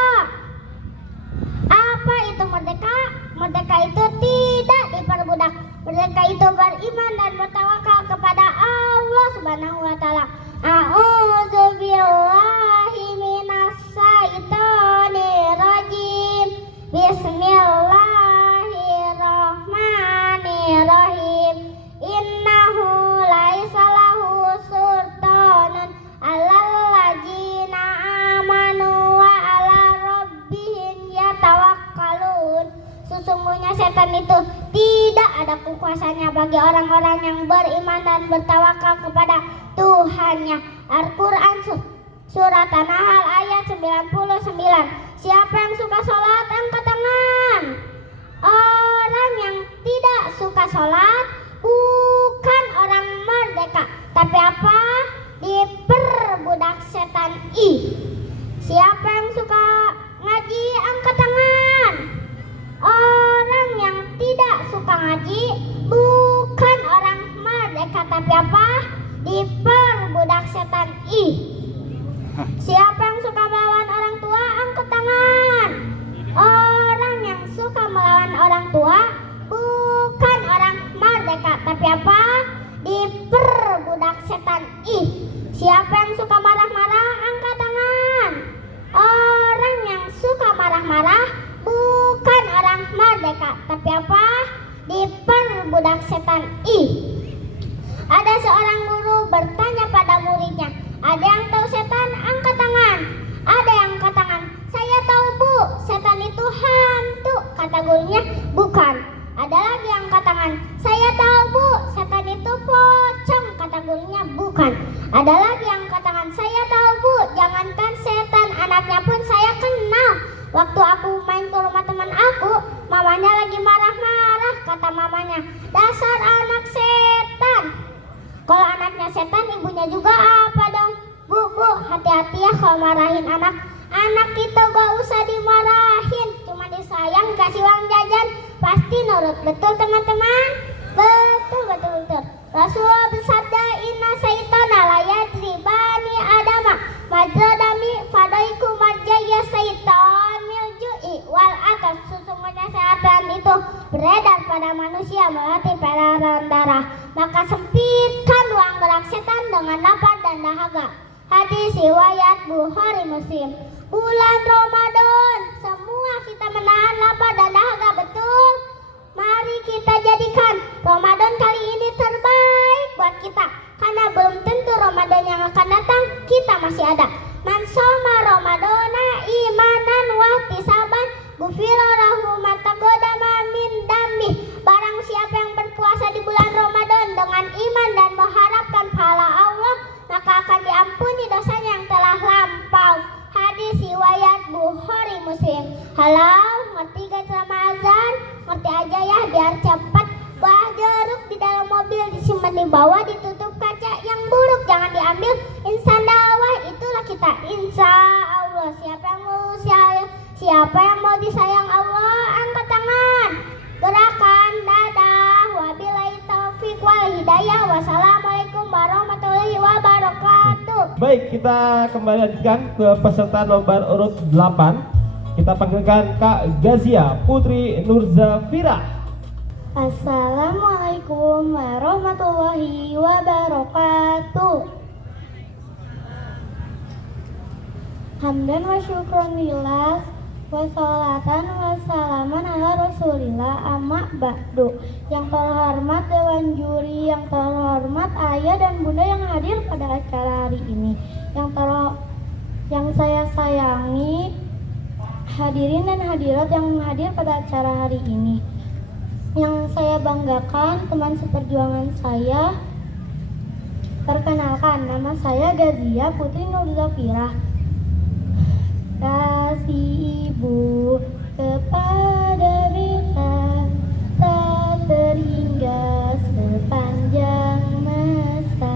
Apa itu merdeka? Merdeka itu tidak diperbudak. Merdeka itu beriman dan bertawakal kepada Allah Subhanahu wa taala. A'udzubillahi minasyaitonir rajim. Bismillahirrahmanirrahim. Innahu laisa lahu sultanun 'alal ladzina amanu wa 'ala rabbihim yatawakkalun. Sesungguhnya setan itu tidak ada kekuasaannya bagi orang-orang yang beriman dan bertawakal kepada Tuhannya. Al-Quran surat An-Nahl ayat 99. Siapa yang suka sholat angkat tangan. Orang yang tidak suka sholat bukan orang merdeka, tapi apa? Diperbudak setan. Siapa yang suka ngaji angkat tangan. Orang yang tidak suka ngaji bukan orang merdeka, tapi apa? Diperbudak setan. Siapa yang suka melawan orang tua angkat tangan. Orang yang suka melawan orang tua bukan orang merdeka, tapi apa? Diperbudak setan. Siapa yang suka marah-marah angkat tangan. Orang yang suka marah-marah bukan orang merdeka, tapi apa? Diperbudak setan. Ada seorang guru bertanya pada muridnya, ada yang tahu setan angkat tangan. Ada yang angkat tangan. Saya tahu bu, setan itu hantu. Kata gurunya, bukan. Ada lagi yang angkat tangan. Saya tahu bu, setan itu pocong. Kata gurunya, bukan. Ada lagi yang angkat tangan. Saya tahu bu, jangankan setan, anaknya pun saya kenal. Waktu aku main ke rumah teman aku, mamanya lagi marah-marah. Kata mamanya, dasar anak setan. Kalau anaknya setan, ibunya juga apa dong? Bu, hati-hati ya kalau marahin anak. Anak kita gak usah dimarahin, cuma disayang, kasih uang jajan, pasti nurut. Betul teman-teman? Betul. Rasulullah bersabda, inna syaitana la yajri bani adama majradami fadaiku marjaya syaitan milju'i wal atas. Sesungguhnya setan itu beredar pada manusia melatih peredaran darah. Maka sempitkan ruang gerak setan dengan lapar dan dahaga. Hadis riwayat Bukhari Muslim. Bulan Ramadan, semua kita menahan lapar dan dahaga, betul? Mari kita jadikan Ramadan kali ini terbaik buat kita, karena belum tentu Ramadan yang akan datang kita masih ada. Man shoma Ramadana imanan wa ihtisaban ghufira lahu ma taqaddama min dambi. Barang siapa yang berpuasa di bulan Ramadan dengan iman dan mengharapkan pahala Allah, maka akan diampuni dosanya yang telah lampau. Hadis riwayat Bukhari Muslim. Halo, ngerti gak selama azan? Ngerti aja ya biar cepat. Buah jeruk di dalam mobil disimpan di bawah, ditutup kaca yang buruk jangan diambil. Insan dakwah itulah kita. Insya Allah. Siapa yang mau disayang Allah angkat tangan. Gerakan dadah. Wabillahi taufiq wal hidayah. Wassalamualaikum warahmatullahi wabarakatuh. Baik, kita kembali lanjutkan ke peserta nomor urut 8. Kita panggilkan Kak Gazia Putri Nurzafira. Assalamualaikum warahmatullahi wabarakatuh. Hamdan wa syukron lillah wa salatan wa salaman ala rasulillah amma ba'du. Yang terhormat Dewan Juri, yang terhormat ayah dan bunda yang hadir pada acara hari ini, yang saya sayangi hadirin dan hadirat yang hadir pada acara hari ini, yang saya banggakan teman seperjuangan saya. Perkenalkan, nama saya Gazia Putri Nurzafira. Kasih ibu kepada beta tak terhingga sepanjang masa,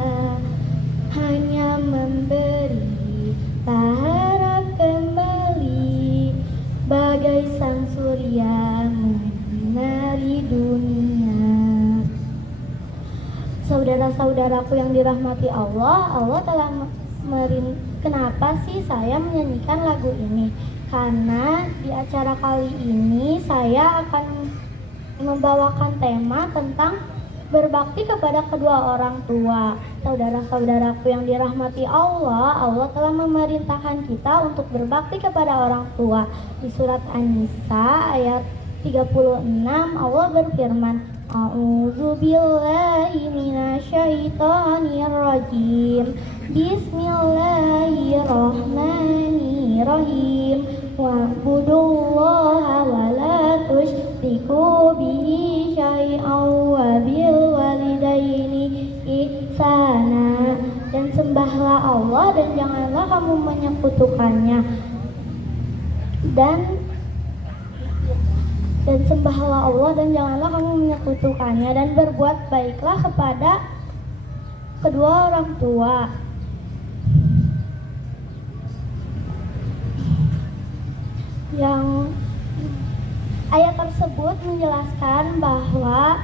hanya memberi tak harap kembali, bagai sang surya menyinari dunia. Saudara-saudaraku yang dirahmati Allah, Allah telah Kenapa sih saya menyanyikan lagu ini? Karena di acara kali ini saya akan membawakan tema tentang berbakti kepada kedua orang tua. Saudara-saudaraku yang dirahmati Allah, Allah telah memerintahkan kita untuk berbakti kepada orang tua. Di surat An-Nisa ayat 36 Allah berfirman, A'udzu billahi minasyaitonir rajim. Bismillahirrahmanirrahim. Wa'budullaha wa la tusyriku bihi syai'an wa bil walidaini ihsana. Dan sembahlah Allah dan janganlah kamu menyekutukannya. Dan sembahlah Allah dan janganlah kamu menyekutukannya, dan berbuat baiklah kepada kedua orang tua. Yang ayat tersebut menjelaskan bahwa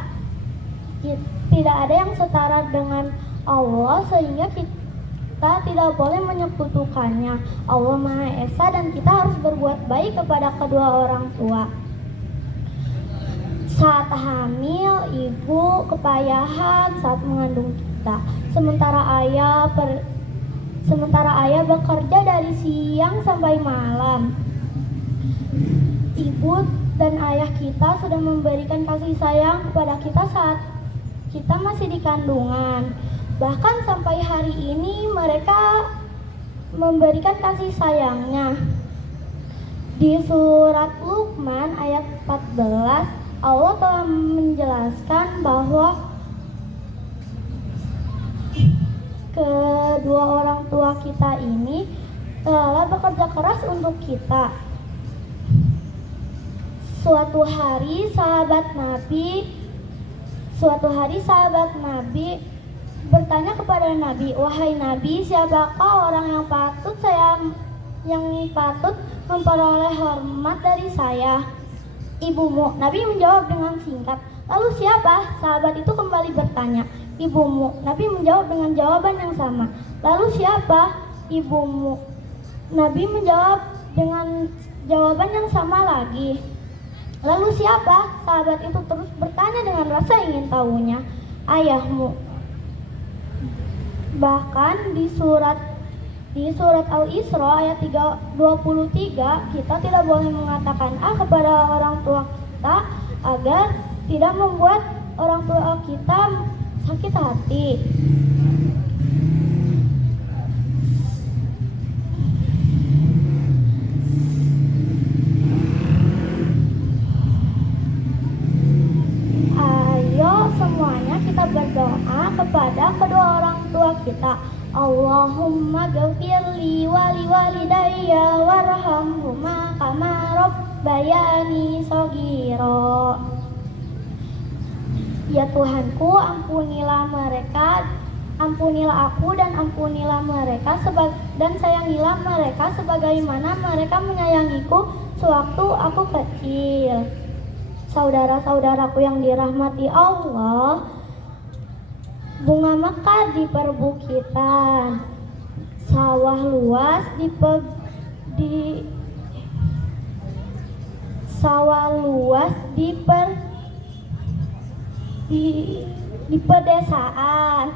tidak ada yang setara dengan Allah, sehingga kita tidak boleh menyekutukannya. Allah Maha Esa dan kita harus berbuat baik kepada kedua orang tua. Saat hamil, ibu kepayahan saat mengandung kita. Sementara ayah bekerja dari siang sampai malam. Ibu dan ayah kita sudah memberikan kasih sayang kepada kita saat kita masih di kandungan. Bahkan sampai hari ini mereka memberikan kasih sayangnya. Di surat Luqman ayat 14 Allah telah menjelaskan bahwa kedua orang tua kita ini telah bekerja keras untuk kita. Suatu hari sahabat Nabi bertanya kepada Nabi, "Wahai Nabi, siapakah orang yang patut memperoleh hormat dari saya?" "Ibumu," Nabi menjawab dengan singkat. "Lalu siapa?" Sahabat itu kembali bertanya. "Ibumu." Nabi menjawab dengan jawaban yang sama. "Lalu siapa?" "Ibumu." Nabi menjawab dengan jawaban yang sama lagi. "Lalu siapa?" Sahabat itu terus bertanya dengan rasa ingin tahunya. "Ayahmu." Bahkan di surat Al-Isra ayat 23 kita tidak boleh mengatakan kepada orang tua kita agar tidak membuat orang tua kita sakit hati. Ayo semuanya kita berdoa kepada kedua orang tua kita. Allahumma ghafirli wali walidayya warhamhuma kama rabbayani shaghira. Ya Tuhanku, ampunilah aku dan ampunilah mereka dan sayangilah mereka sebagaimana mereka menyayangiku sewaktu aku kecil. Saudara-saudaraku yang dirahmati Allah, bunga mekar di perbukitan, sawah luas sawah luas di pedesaan.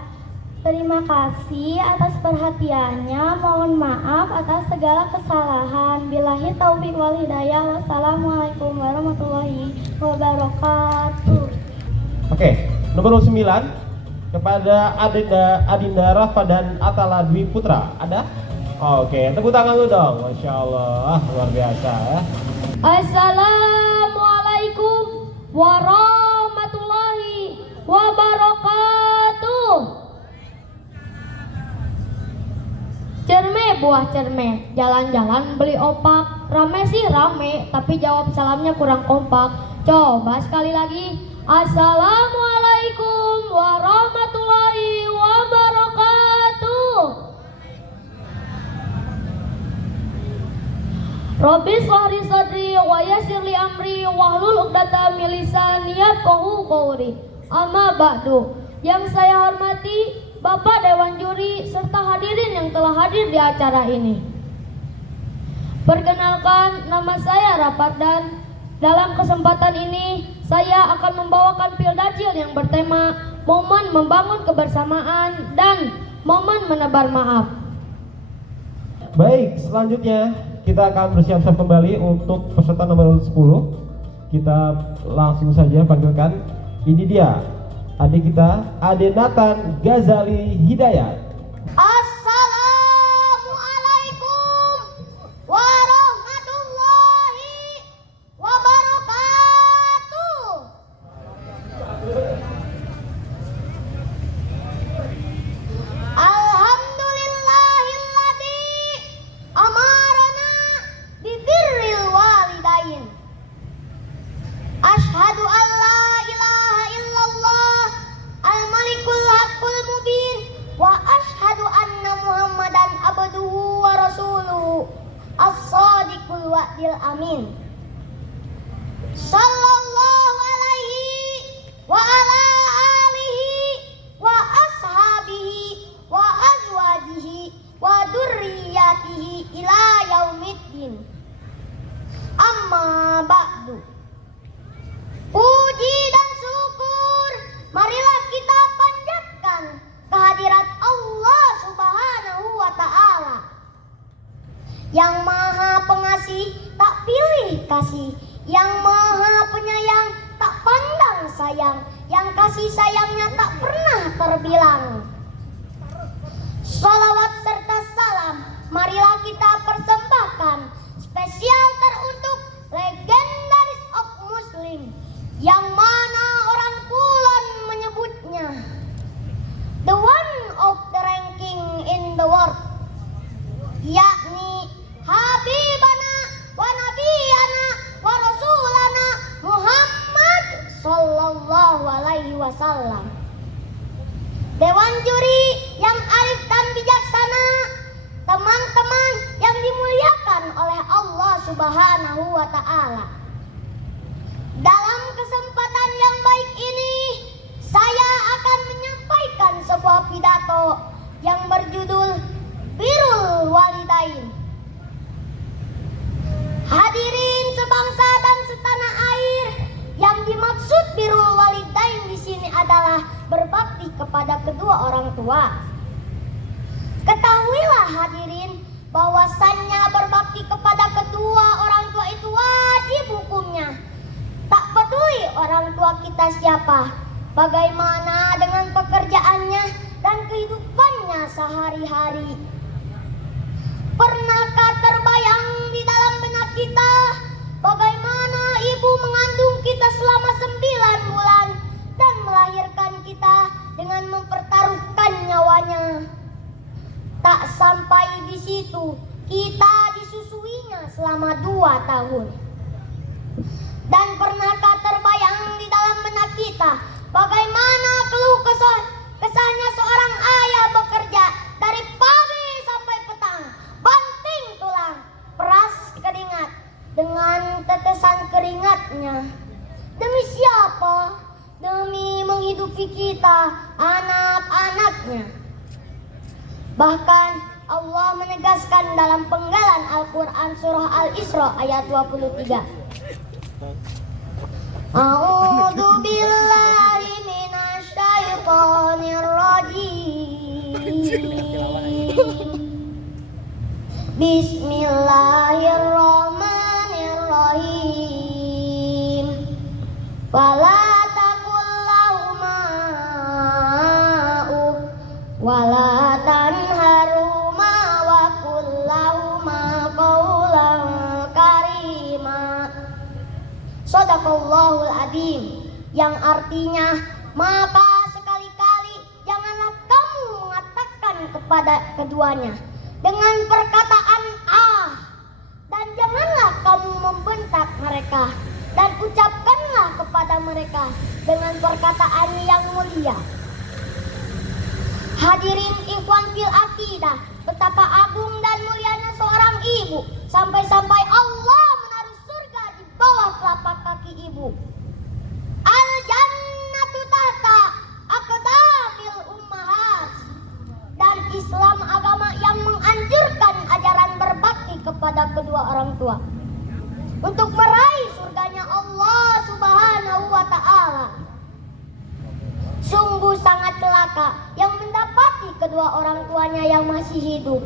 Terima kasih atas perhatiannya. Mohon maaf atas segala kesalahan. Billahi taufik wal hidayah. Wassalamualaikum warahmatullahi wabarakatuh. Oke, nomor 9 kepada Adinda Rafa dan Atala Dwi Putra. Ada? Oke, tepuk tangan lu dong. Masya Allah, luar biasa ya. Assalamualaikum warahmatullahi wabarakatuh. Cerme buah cerme, jalan-jalan beli opak. Rame sih rame, tapi jawab salamnya kurang kompak. Coba sekali lagi. Assalamualaikum warahmatullahi wabarakatuh. Rabbi shrah sadri wa yassir li amri wahlul 'uqdatam min lisani yafqahu qawli. Amma ba'du. Yang saya hormati Bapak Dewan Juri serta hadirin yang telah hadir di acara ini. Perkenalkan, nama saya Rapardan. Dalam kesempatan ini saya akan membawakan Pildacil yang bertema momen membangun kebersamaan dan momen menebar maaf. Baik, selanjutnya kita akan bersiap-siap kembali untuk peserta nomor 10. Kita langsung saja panggilkan. Ini dia adik kita, Ade Nathan Ghazali Hidayat. Assalamualaikum warahmatullahi wabarakatuh. Alhamdulillahilladzi amarana bibirril walidain. Asyhadu an la ilaha illallah al-malikul haqqul mubin wa asyhadu anna muhammadan abduhu wa rasuluhu as-sadiqul wa'dil amin. Sallallahu alaihi wa ala alihi wa ashabihi wa azwajihi wa durriyatihi ila yaumiddin. Amma ba'du. Puji dan syukur marilah kita panjatkan kehadirat Allah Subhanahu wa Ta'ala yang Maha Pengasih tak pilih kasih, yang Maha Penyayang tak pandang sayang, yang kasih sayangnya tak pernah terbilang. Salawat serta salam marilah kita persembahkan spesial teruntuk legendaris of Muslim yang mana orang Kulon menyebutnya the one of the ranking in the world, yakni Habibana wa Nabiyana wa Rasulana Muhammad Sallallahu Alaihi Wasallam. Dewan juri yang arif dan bijaksana, teman-teman yang dimuliakan oleh Allah Subhanahu wa Ta'ala. Dalam kesempatan yang baik ini, saya akan menyampaikan sebuah pidato yang berjudul Birrul Walidain. Hadirin sebangsa dan setanah air, yang dimaksud Birrul Walidain di sini adalah berbakti kepada kedua orang tua. Ketahuilah hadirin, bahwasannya berbakti kepada kedua orang tua itu wajib hukumnya. Tak peduli orang tua kita siapa, bagaimana dengan pekerjaannya dan kehidupannya sehari-hari. Pernahkah terbayang di dalam benak kita bagaimana ibu mengandung kita selama 9 bulan dan melahirkan kita dengan mempertaruhkan nyawanya? Tak sampai di situ, kita disusuinya selama 2 tahun. Dan pernahkah terbayang di dalam benak kita bagaimana keluh kesahnya seorang ayah bekerja dari pagi sampai petang, banting tulang, peras keringat dengan tetesan keringatnya. Demi siapa? Demi menghidupi kita, anak-anaknya. Bahkan Allah menegaskan dalam penggalan Al-Quran surah Al-Isra ayat 23. A'udzu billahi minasyaitonir rajim. Bismillahirrahmanirrahim. Fala taqul lahuma wala tanharuma wa qul lahuma qawlan karima. Shadaqallahul adzim, yang artinya maka sekali-kali janganlah kamu mengatakan kepada keduanya dengan perkataan dan janganlah kamu membentak mereka, dan ucapkanlah kepada mereka dengan perkataan yang mulia. Hadirin ikhwan fil aqidah, betapa agung dan mulianya seorang ibu, sampai-sampai Allah menaruh surga di bawah telapak kaki ibu. Al jannatu tahta aqdamil ummahat. Dan Islam agama yang menganjurkan ajaran berbakti kepada kedua orang tua untuk meraih surganya Allah Subhanahu wa ta'ala. Sungguh sangat celaka yang mendapati kedua orang tuanya yang masih hidup,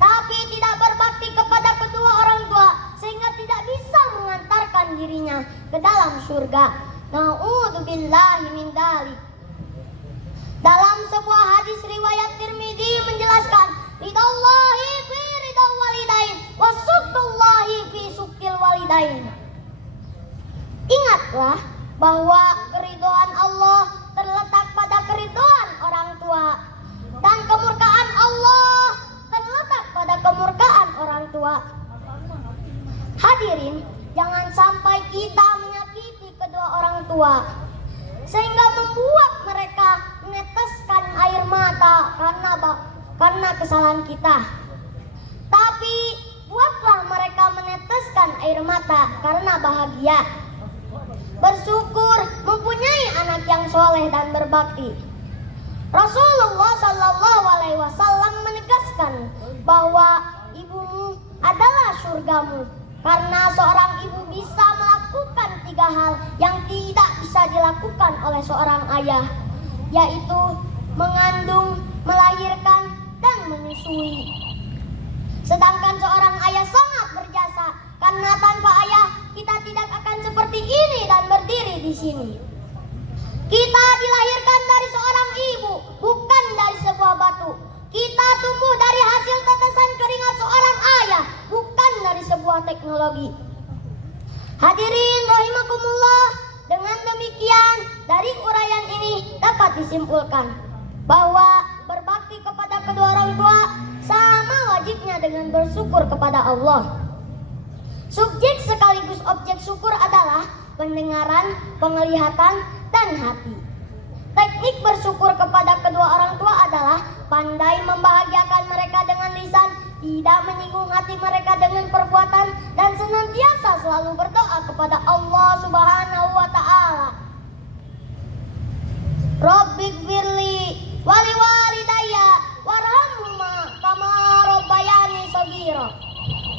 tapi tidak berbakti kepada kedua orang tua sehingga tidak bisa mengantarkan dirinya ke dalam surga. Na'udzubillahi min dzalik. Dalam sebuah hadis riwayat Tirmidzi menjelaskan, ridallahi fi ridal walidain wa suktullahi fi suktil walidain. Ingatlah bahwa keridhaan Allah terletak pada keridhaan orang tua, dan kemurkaan Allah terletak pada kemurkaan orang tua. Hadirin, jangan sampai kita menyakiti kedua orang tua sehingga membuat mereka meneteskan air mata karena kesalahan kita. Tapi buatlah mereka meneteskan air mata karena bahagia, bersyukur mempunyai anak yang soleh dan berbakti. Rasulullah Shallallahu Alaihi Wasallam menegaskan bahwa ibumu adalah surgamu, karena seorang ibu bisa melakukan 3 hal yang tidak bisa dilakukan oleh seorang ayah, yaitu mengandung, melahirkan, dan menyusui. Sedangkan seorang ayah sangat berjasa, karena tanpa ayah kita tidak akan seperti ini dan berdiri di sini. Kita dilahirkan dari seorang ibu, bukan dari sebuah batu. Kita tumbuh dari hasil tetesan keringat seorang ayah, bukan dari sebuah teknologi. Hadirin rahimakumullah, dengan demikian dari uraian ini dapat disimpulkan bahwa berbakti kepada kedua orang tua sama wajibnya dengan bersyukur kepada Allah. Subjek sekaligus objek syukur adalah pendengaran, penglihatan, dan hati. Teknik bersyukur kepada kedua orang tua adalah pandai membahagiakan mereka dengan lisan, tidak menyinggung hati mereka dengan perbuatan, dan senantiasa selalu berdoa kepada Allah Subhanahu wa ta'ala. Rabbighfirli wali walidayya warhamhuma kama rabbayani shaghira.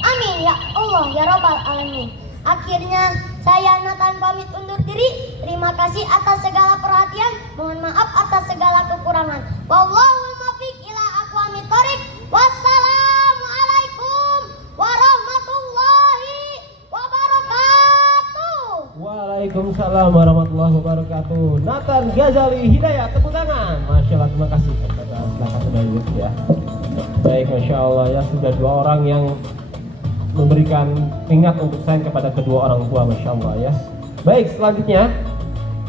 Amin ya Allah ya Rabbal alamin. Akhirnya saya Nathan pamit undur diri. Terima kasih atas segala perhatian. Mohon maaf atas segala kekurangan. Wallahul muwaffiq ila aqwamit thoriq. Wassalamualaikum warahmatullahi wabarakatuh. Waalaikumsalam warahmatullahi wabarakatuh. Nathan Ghazali Hidayat, tepuk tangan. Masya Allah, terima kasih. Silakan kembali ya. Baik, Masya Allah ya, sudah 2 orang yang memberikan ingat untuk sayang kepada kedua orang tua, Masya Allah ya. Baik, selanjutnya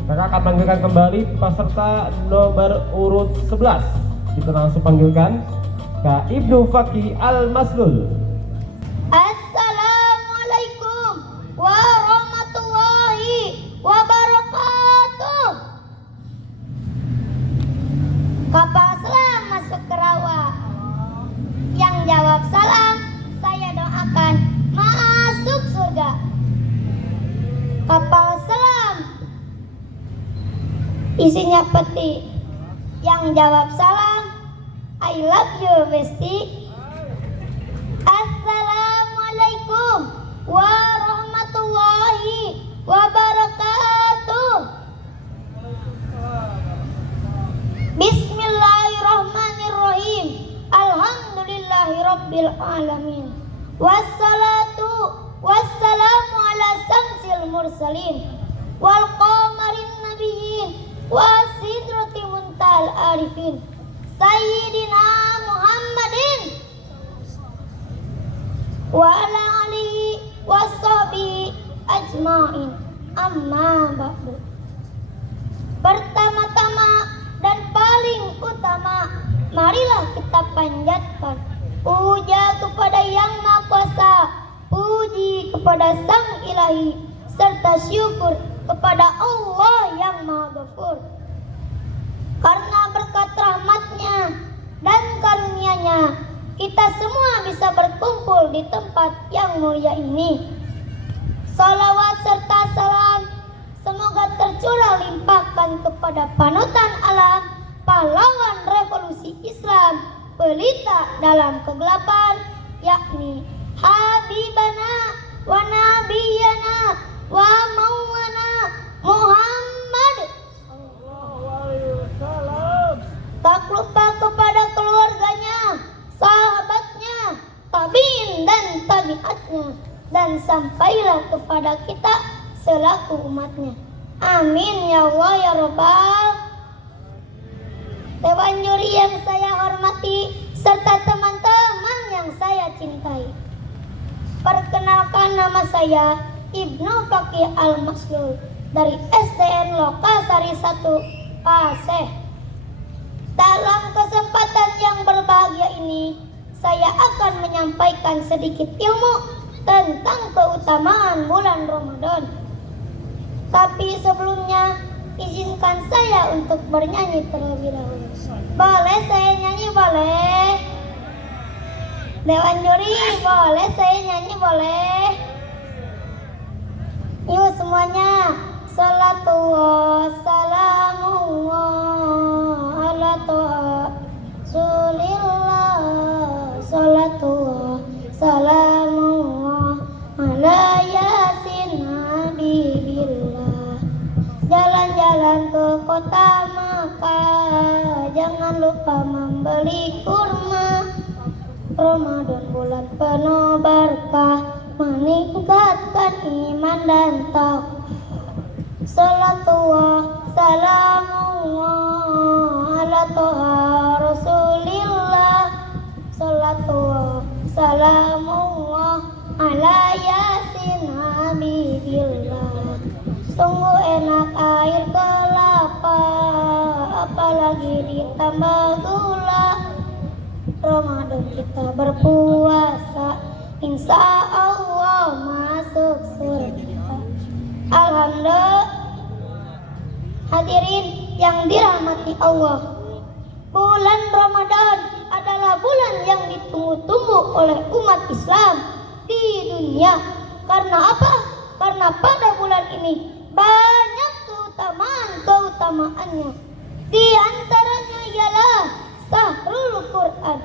kakak akan panggilkan kembali peserta nomor urut 11. Kita langsung panggilkan Kak Ibnu Fakih Al-Maslul. Assalamualaikum warahmatullahi wabarakatuh. Kapal selam masuk ke rawa. Yang jawab salam saya doakan masuk surga. Kapal selam isinya peti. Yang jawab salam I love you bestie. Assalamualaikum warahmatullahi wabarakatuh. Bismillahirrahmanirrahim. Alhamdulillahirabbil alamin. Wassalatu wassalamu ala samsil mursalin wal qamarin nabiyyin wa sidrati muntal arifin sayyidina Muhammadin wa ala alihi washabihi ajmain, amma ba'du. Pertama-tama dan paling utama, marilah kita panjatkan puja kepada Yang Maha Kuasa, puji kepada Sang Ilahi, serta syukur kepada Allah yang Maha Ghafur. Karena berkat rahmatnya dan karunia-Nya, kita semua bisa berkumpul di tempat yang mulia ini. Salawat serta salam semoga tercurah limpahkan kepada panutan alam, pahlawan revolusi Islam, pelita dalam kegelapan, yakni Habibana wa Nabiyana wa Maulana Muhammad. Tak lupa kepada keluarganya, sahabatnya, tabiin dan tabiatnya, dan sampailah kepada kita selaku umatnya. Amin ya Allah ya Rabbal. Dewan juri yang saya hormati serta teman-teman yang saya cintai, perkenalkan, nama saya Ibnu Fakih Al-Maslul dari SDN Lokasari 1 Paseh. Dalam kesempatan yang berbahagia ini, saya akan menyampaikan sedikit ilmu tentang keutamaan bulan Ramadan. Tapi sebelumnya, izinkan saya untuk bernyanyi terlebih dahulu. Boleh saya nyanyi? Boleh. Dewan juri, boleh saya nyanyi? Boleh. Yuk semuanya. Salatullah salamullah ala toha Rasulillah. Salatullah salamullah ala yasin habibillah. Jalan-jalan ke kota Makkah, jangan lupa membeli kurma. Ramadan bulan penuh berkah, meningkatkan iman dan takwa. Salatullah salamullah ala toha Rasulillah. Salatullah salamullah ala yasin habibillah. Sungguh enak air kelapa, apalagi ditambah gula. Ramadan kita berpuasa, insya Allah masuk surga. Alhamdulillah. Hadirin yang dirahmati Allah, bulan Ramadan adalah bulan yang ditunggu-tunggu oleh umat Islam di dunia. Karena apa? Karena pada bulan ini banyak keutamaannya. Di antaranya ialah Syahrul Quran,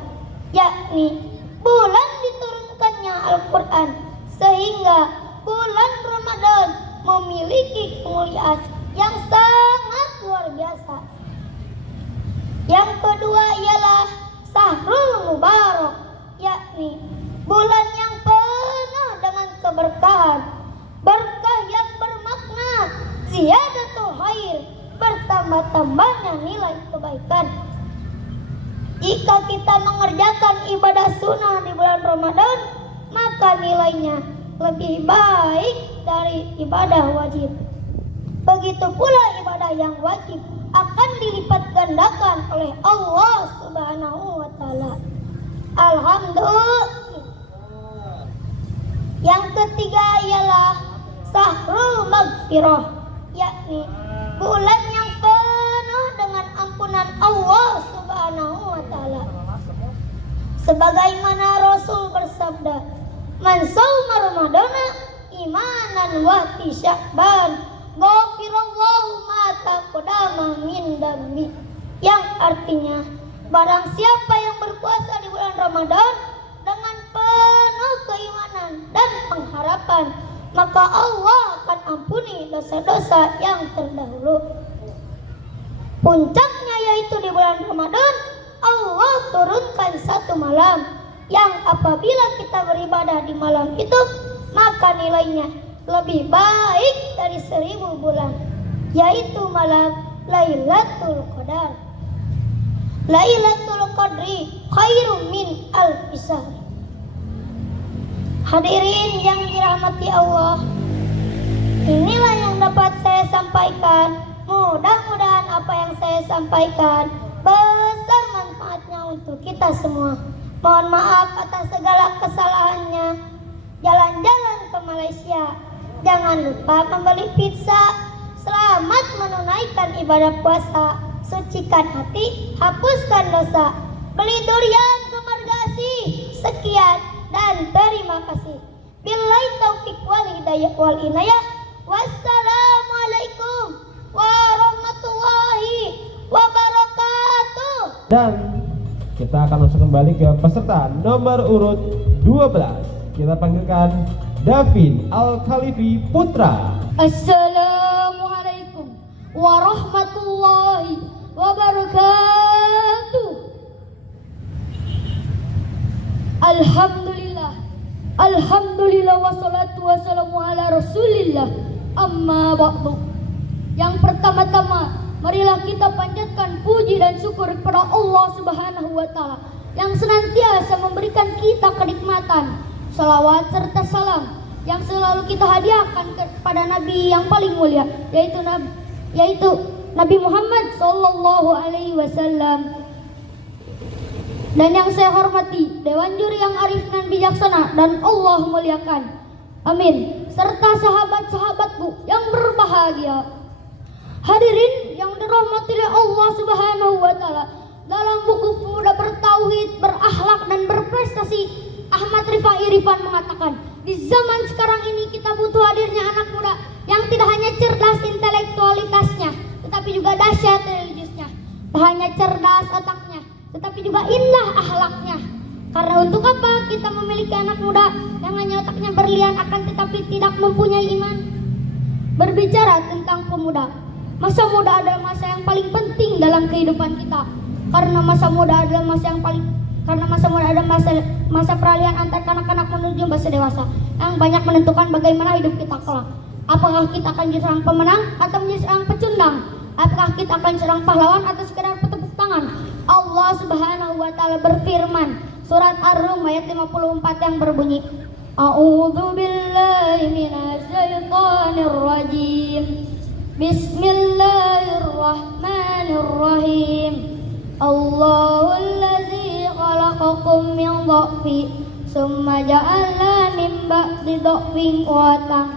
yakni bulan diturunkannya Al-Quran, sehingga bulan Ramadan memiliki kemuliaan yang sangat luar biasa. Yang kedua ialah Syahrul Mubarak, yakni bulan yang penuh dengan keberkahan, berkah yang bermakna ziyadatul khair, bertambah-tambahnya nilai kebaikan. Jika kita mengerjakan ibadah sunnah di bulan Ramadan, maka nilainya lebih baik dari ibadah wajib. Begitu pula ibadah yang wajib akan dilipat gandakan oleh Allah Subhanahu wa Ta'ala. Alhamdulillah. Yang ketiga ialah Syahrul Maghfirah, yakni bulan yang penuh dengan ampunan Allah Subhanahu wa Ta'ala. Sebagaimana Rasul bersabda, "Man shauma Ramadana imanan wa ihtisaban, ghafirallahu ma taqaddama min dambi." Yang artinya, barang siapa yang berpuasa di bulan Ramadan dengan penuh keimanan dan pengharapan, maka Allah akan ampuni dosa-dosa yang terdahulu. Puncaknya yaitu di bulan Ramadan, Allah turunkan satu malam yang apabila kita beribadah di malam itu, maka nilainya lebih baik dari 1000 bulan, yaitu malam Lailatul Qadar. Lailatul Qadri khairum min alfi syahr. Hadirin yang dirahmati Allah, inilah yang dapat saya sampaikan. Mudah-mudahan apa yang saya sampaikan besar manfaatnya untuk kita semua. Mohon maaf atas segala kesalahannya. Jalan-jalan ke Malaysia, jangan lupa membeli pizza. Selamat menunaikan ibadah puasa. Sucikan hati, hapuskan dosa. Beli durian ke Margasi. Sekian dan terima kasih. Billahi taufiq wal hidayah wal inayah. Wassalamualaikum warahmatullahi wabarakatuh. Dan kita akan langsung kembali ke peserta nomor urut 12. Kita panggilkan Davin Al-Khalifi Putra. Assalamualaikum warahmatullahi wabarakatuh. Alhamdulillah wassalatu wassalamu ala rasulillah. Amma ba'du. Yang pertama-tama, marilah kita panjatkan puji dan syukur kepada Allah Subhanahu wa taala yang senantiasa memberikan kita kenikmatan, salawat serta salam yang selalu kita hadiahkan kepada Nabi yang paling mulia, yaitu Nabi Muhammad sallallahu alaihi wasallam. Dan yang saya hormati Dewan Juri yang arif dan bijaksana dan Allah muliakan. Amin. Serta sahabat-sahabatku yang berbahagia. Hadirin yang dirahmati oleh Allah Subhanahu wa taala, dalam buku Pemuda Bertauhid, Berakhlak dan Berprestasi, Ahmad Rifai Rifan mengatakan, di zaman sekarang ini kita butuh hadirnya anak muda yang tidak hanya cerdas intelektualitasnya, tetapi juga dahsyat religiusnya. Tak hanya cerdas otaknya, tetapi juga indah akhlaknya. Karena untuk apa kita memiliki anak muda yang hanya otaknya berlian akan tetapi tidak mempunyai iman? Berbicara tentang pemuda, masa muda adalah masa yang paling penting dalam kehidupan kita. Karena masa muda adalah masa peralihan antara kanak-kanak menuju masa dewasa yang banyak menentukan bagaimana hidup kita kelak. Apakah kita akan jadi seorang pemenang atau menjadi seorang pecundang? Apakah kita akan seorang pahlawan atau sekedar petepuk tangan? Allah Subhanahu wa taala berfirman, surat Ar-Rum ayat 54 yang berbunyi, A'udzu billahi minasy syaithanir rajim. Bismillahirrahmanirrahim. Allahul ladzi khalaqakum min dha'fi summa ja'ala min ba'di dha'fin quwwatan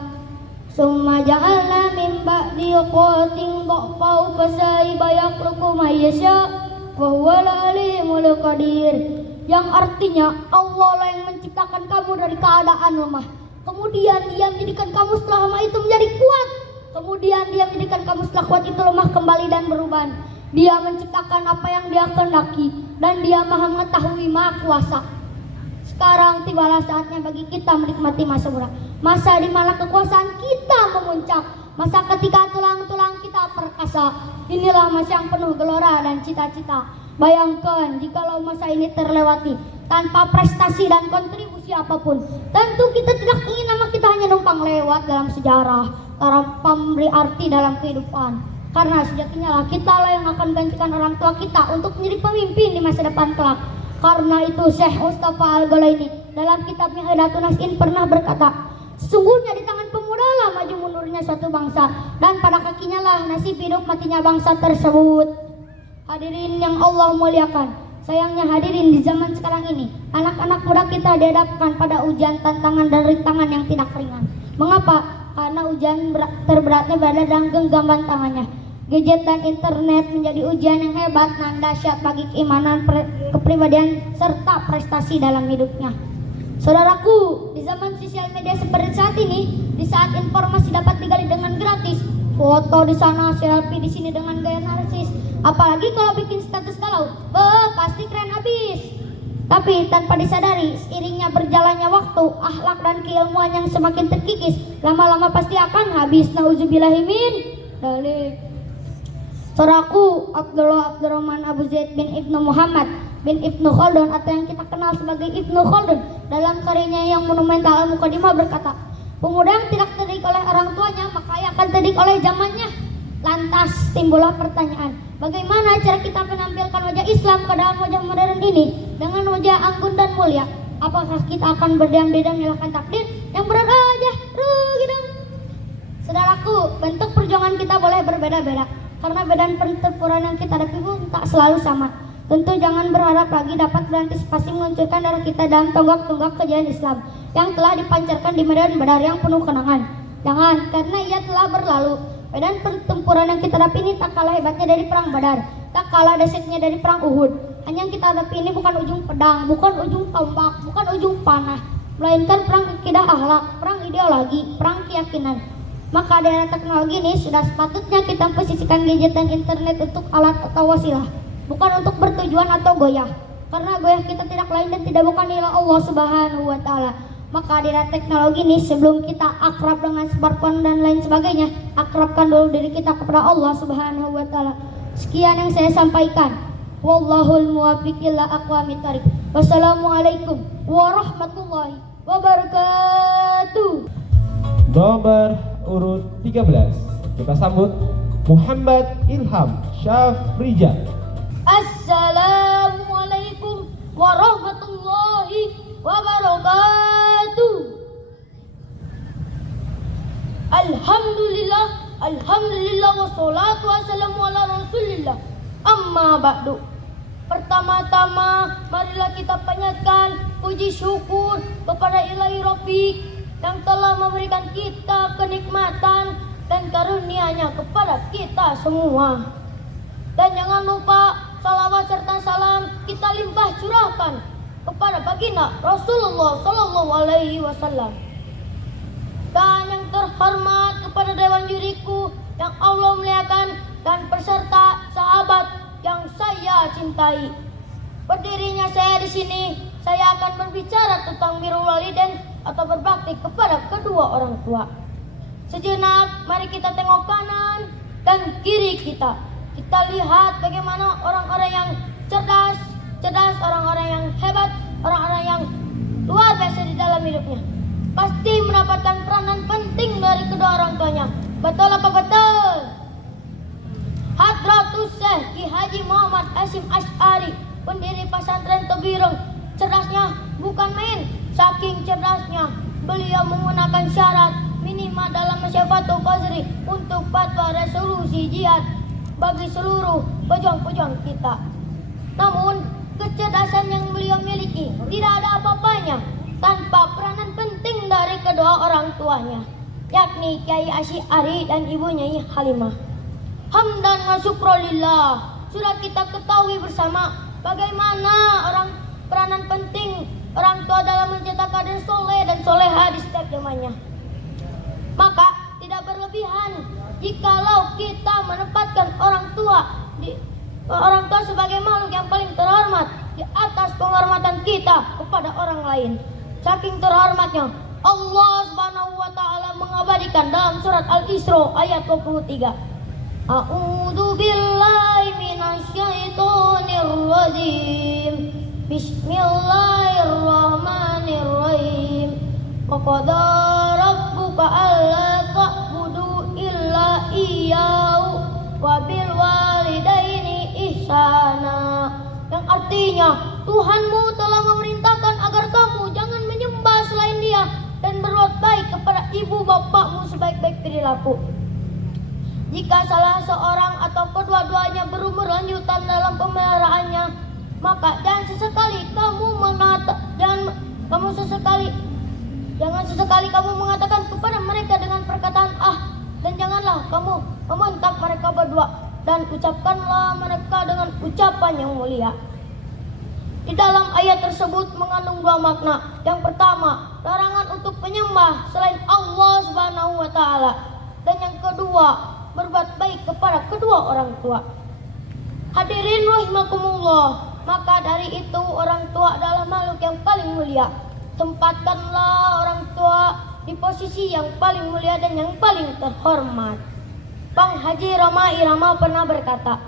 summa ja'ala min ba'di quwwatin dha'fan fasayba yakhluqu ma yasha wa huwal alimul qadir. Yang artinya Allah lah yang menciptakan kamu dari keadaan lemah, kemudian Dia menjadikan kamu setelah lemah itu menjadi kuat, kemudian Dia menjadikan kamu setelah kuat itu lemah kembali dan berubah. Dia menciptakan apa yang Dia kehendaki dan Dia Maha mengetahui, Maha kuasa. Sekarang tibalah saatnya bagi kita menikmati masa muda, masa di mana kekuasaan kita memuncak, masa ketika tulang-tulang kita perkasa. Inilah masa yang penuh gelora dan cita-cita. Bayangkan jikalau masa ini terlewati tanpa prestasi dan kontribusi apapun. Tentu kita tidak ingin nama kita hanya numpang lewat dalam sejarah tanpa memberi arti dalam kehidupan. Karena sejatinya lah kita lah yang akan gantikan orang tua kita untuk menjadi pemimpin di masa depan kelak. Karena itu Syekh Mustafa Al-Ghulaini dalam kitabnya Hidatun Nas'in pernah berkata, sesungguhnya di tangan pemuda lah maju mundurnya suatu bangsa, dan pada kakinya lah nasib hidup matinya bangsa tersebut. Hadirin yang Allah muliakan, sayangnya hadirin di zaman sekarang ini anak-anak muda kita dihadapkan pada ujian, tantangan dan rintangan yang tidak ringan. Mengapa? Karena ujian terberatnya berada dalam genggaman tangannya. Gadget dan internet menjadi ujian yang hebat dan dahsyat bagi keimanan, kepribadian serta prestasi dalam hidupnya. Saudaraku, di zaman sosial media seperti saat ini, di saat informasi dapat digali dengan gratis, foto di sana, selfie di sini dengan gaya narsis, apalagi kalau bikin status galau, pasti keren habis. Tapi tanpa disadari, seiringnya berjalannya waktu, akhlak dan keilmuan yang semakin terkikis, lama-lama pasti akan habis. Nauzubillahimin dzalik. Saudaraku Abdullah Abdurrahman Abu Zaid bin Ibnu Muhammad bin Ibnu Khaldun atau yang kita kenal sebagai Ibnu Khaldun dalam karyanya yang monumental Al-Muqaddimah berkata, pemuda yang tidak terdidik oleh orang tuanya maka ia akan terdidik oleh zamannya. Lantas timbullah pertanyaan, bagaimana cara kita menampilkan wajah Islam ke dalam wajah modern ini dengan wajah anggun dan mulia? Apakah kita akan berdiam-diam menyalahkan takdir yang berat aja? Gitu. Saudaraku, bentuk perjuangan kita boleh berbeda-beda karena medan pertempuran yang kita hadapi pun tak selalu sama. Tentu jangan berharap lagi dapat berantisipasi menguncurkan darah kita dalam tonggak-tonggak kejayaan Islam yang telah dipancarkan di medan Badar yang penuh kenangan. Jangan, karena ia telah berlalu. Medan pertempuran yang kita hadapi ini tak kalah hebatnya dari perang Badar, tak kalah dahsyatnya dari perang Uhud. Hanya yang kita hadapi ini bukan ujung pedang, bukan ujung tombak, bukan ujung panah, melainkan perang akidah akhlak, perang ideologi, perang keyakinan. Maka di era teknologi ini sudah sepatutnya kita memposisikan gadget dan internet untuk alat atau wasilah, bukan untuk bertujuan atau goyah. Karena goyah kita tidak lain dan tidak bukan ila Allah Subhanahu wa taala. Maka di era teknologi ini sebelum kita akrab dengan smartphone dan lain sebagainya, akrabkan dulu diri kita kepada Allah Subhanahu wa taala. Sekian yang saya sampaikan. Wallahul muwaffiq ila aqwamit thariq. Wassalamualaikum warahmatullahi wabarakatuh. Nomor urut 13 kita sambut Muhammad Ilham Syafrijal. Assalamualaikum warahmatullahi wabarakatuh. Alhamdulillah, alhamdulillah wassalatu wassalamu ala rasulillah. Amma ba'du. Pertama-tama marilah kita panjatkan puji syukur kepada Ilahi Rafiq yang telah memberikan kita kenikmatan dan karunia-Nya kepada kita semua. Dan jangan lupa salawat serta salam kita limpah curahkan kepada baginda Rasulullah Sallallahu Alaihi Wasallam. Dan yang terhormat kepada Dewan Juriku yang Allah muliakan dan peserta sahabat yang saya cintai. Berdirinya saya di sini, saya akan berbicara tentang birrul walidain atau berbakti kepada kedua orang tua. Sejenak, mari kita tengok kanan dan kiri kita. Kita lihat bagaimana orang-orang yang cerdas, orang-orang yang hebat, orang-orang yang luar biasa di dalam hidupnya. Pasti mendapatkan peranan penting dari kedua orang tuanya. Betul apa betul? Hadratus Syekh Ki Haji Muhammad Hasyim Asy'ari, pendiri pesantren Tebireng, cerdasnya bukan main. Saking cerdasnya, beliau menggunakan syarat minimal dalam Masyafatul Qadri untuk fatwa resolusi jihad bagi seluruh pejuang-pejuang kita. Namun, kecerdasan yang beliau miliki tidak ada apa-apanya tanpa peranan penting dari kedua orang tuanya, yakni Kiai Asy'ari dan ibunya Halimah. Hamdan wa syukrulillah, sudah kita ketahui bersama bagaimana peranan penting orang tua dalam mencetak kader soleh dan soleha di setiap zamannya. Maka tidak berlebihan jikalau kita menempatkan orang tua sebagai makhluk yang paling terhormat di atas penghormatan kita kepada orang lain. Saking terhormatnya, Allah Subhanahu wa taala mengabadikan dalam surat Al-Isra ayat 23. A'udzu billahi minasyaitonir rajim. Bismillahirrahmanirrahim. Wa qada rabbuka alla ta'budu illa iyyahu wa bil walidaini ihsana. Yang artinya, Tuhanmu telah memerintahkan agar kamu jangan menyembah selain Dia dan berbuat baik kepada ibu bapakmu sebaik-baik perilaku. Jika salah seorang atau kedua-duanya berumur lanjutan dalam pemeliharaannya, maka jangan sesekali kamu mengatakan kepada mereka dengan perkataan dan janganlah kamu mementap mereka berdua, dan ucapkanlah mereka dengan ucapan yang mulia. Di dalam ayat tersebut mengandung dua makna. Yang pertama, larangan untuk menyembah selain Allah Subhanahu wa taala, dan yang kedua, berbuat baik kepada kedua orang tua. Hadirin rahimakumullah, maka dari itu orang tua adalah makhluk yang paling mulia. Tempatkanlah orang tua di posisi yang paling mulia dan yang paling terhormat. Bang Haji Roma Irama pernah berkata,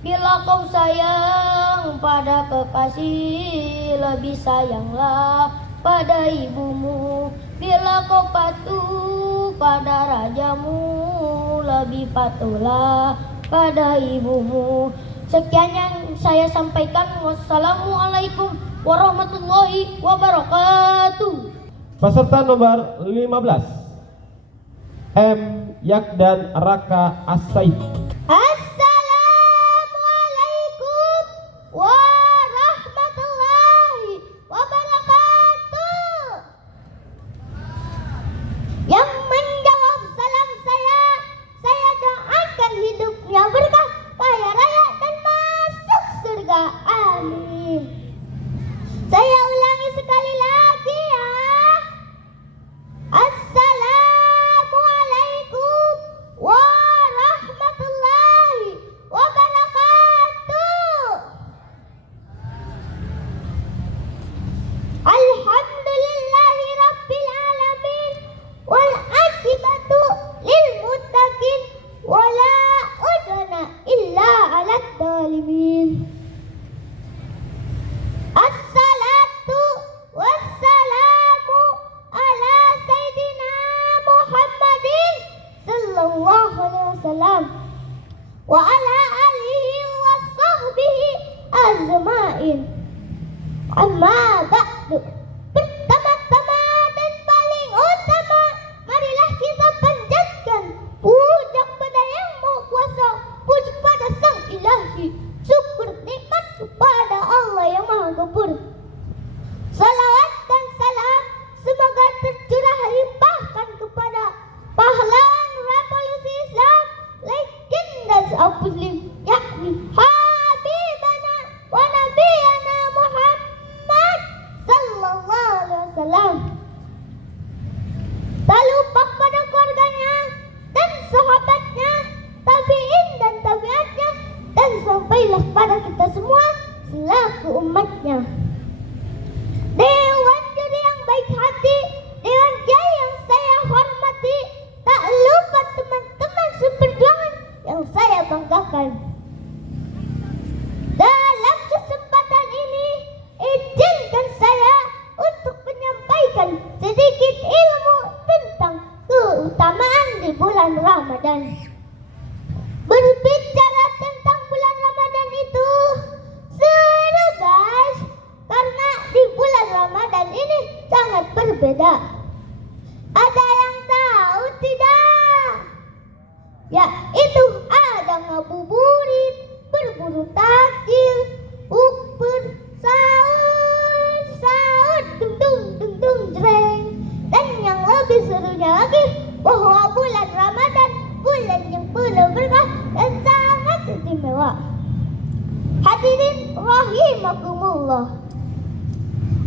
bila kau sayang pada kekasih, lebih sayanglah pada ibumu. Bila kau patuh pada rajamu, lebih patuhlah pada ibumu. Sekian yang saya sampaikan. Wassalamualaikum warahmatullahi wabarakatuh. Peserta nomor 15 M. Yakdan Raka As-Said. Assalamualaikum warahmatullahi wabarakatuh. Yang menjawab salam saya doakan hidupnya berkah, kaya raya dan masuk surga. Amin. Saya ulangi sekali lagi ya. Assalamualaikum warahmatullahi wabarakatuh. Alhamdulillahi rabbil alamin wal akibatu lil muttaqin wala udwana illa 'alal zalimin. Assalatu wassalamu ala sayyidina Muhammadin sallallahu alaihi wasallam wa ala alihi wa sahbihi ajma'in. Amma ba'du. Pertama-tama dan paling utama, marilah kita panjatkan puja kepada Yang Maha Kuasa, puji kepada Sang Ilahi, syukur nikmat kepada Allah yang Maha Gafur. Salawat dan salam semoga tercurah limpahkan kepada pahlawan revolusi Islam, legenda seorang muslim, yakni Habibana wa Nabiyana Muhammad sallallahu alaihi wasallam. Tak lupa kepada keluarganya dan sahabatnya, tabi'in dan tabi'atnya, dan sampailah kepada kita semua selaku umatnya. Dewan juri yang baik hati, dewan kiai yang saya hormati, tak lupa teman-teman seperjuangan yang saya banggakan. Dalam kesempatan ini, izinkan saya untuk menyampaikan sedikit ilmu tentang keutamaan di bulan Ramadan. Berbicara tentang bulan Ramadan itu seru guys, karena di bulan Ramadan ini sangat berbeda. Ada yang tahu tidak? Yaitu ada ngabuburit, berburu takjil, bukber, sahur, dung jreng. Dan yang lebih serunya lagi, bahwa bulan Ramadan bulan yang penuh berkah dan sangat istimewa. Hadirin rahimakumullah,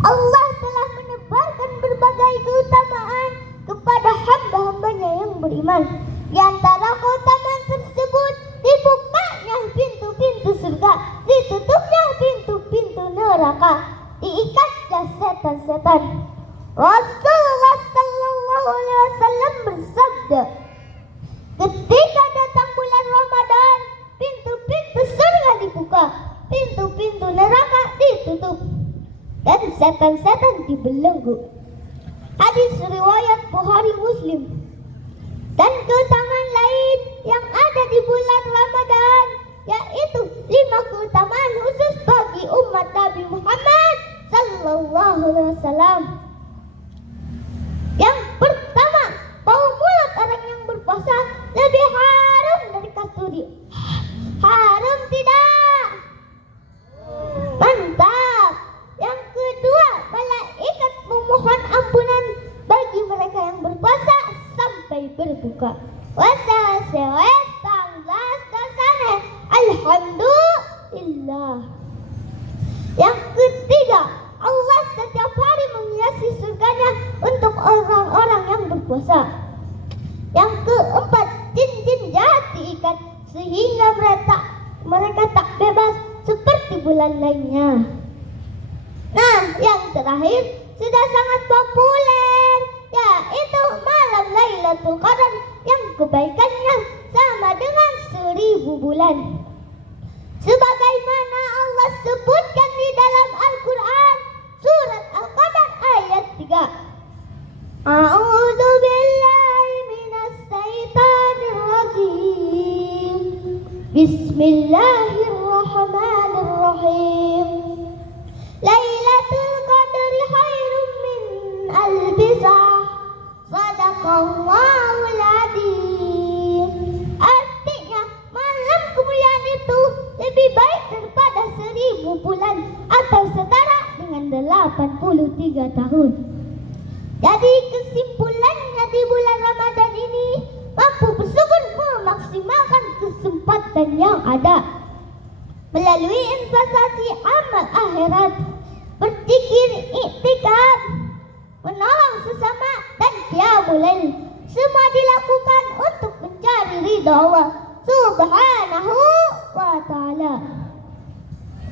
Allah telah menebarkan berbagai keutamaan kepada hamba-hambanya yang beriman. Di antara keutamaan tersebut, dibukanya pintu-pintu surga, ditutupnya pintu-pintu neraka, diikatnya setan-setan. Rasulullah sallallahu alaihi wasallam bersabda, ketika datang bulan Ramadan, pintu-pintu surga dibuka, pintu-pintu neraka ditutup, dan setan-setan dibelenggu. Hadis riwayat Bukhari Muslim. Dan keutamaan lain yang ada di bulan Ramadan, yaitu 5 keutamaan khusus bagi umat Nabi Muhammad sallallahu alaihi wasallam. Yang pertama, bau mulut orang yang berpuasa lebih harum dari kasturi. Harum tidak? Mantap. Yang kedua, malaikat memohon ampunan bagi mereka yang berpuasa sampai berbuka. Wasawes tanglas dasane. Alhamdulillah. Yang ketiga, Allah setiap hari menghiasi bulan lainnya. Nah, yang terakhir sudah sangat populer, yaitu malam Lailatul Qadar yang kebaikannya sama dengan 1000 bulan. Sebagaimana Allah sebutkan di dalam Al-Quran surat Al-Qadar ayat 3. A'udzu billahi minas syaitonir rajim. Bismillahirrahmanirrahim. Lailatul Qadri khairum min alfi syahr. Shadaqallahul adzim. Artinya malam kemuliaan itu lebih baik daripada 1000 bulan atau setara dengan 83 tahun. Jadi kesimpulannya di bulan Ramadan ini mampu bersyukur memaksimalkan kesempatan yang ada melalui investasi amal akhirat, berzikir, iktikaf, menolong sesama dan qiyamul lail. Semua dilakukan untuk mencari ridha Allah Subhanahu wa ta'ala.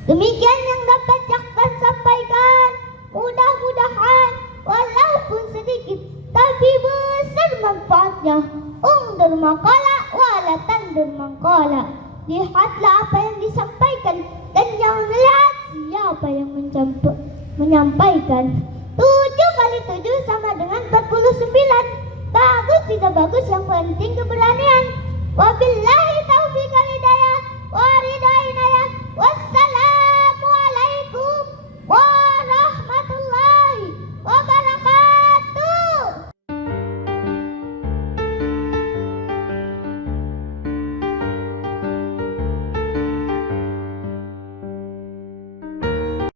Demikian yang dapat Caktan sampaikan. Mudah-mudahan walaupun sedikit tapi besar manfaatnya. Undur maqala wala tandur maqala. Lihatlah apa yang disampaikan dan jangan lihat siapa yang menyampaikan. 7 kali 7 sama dengan 49. Bagus tidak bagus, yang penting keberanian. Wabillahi taufiq wal hidayah wa ridha inayah.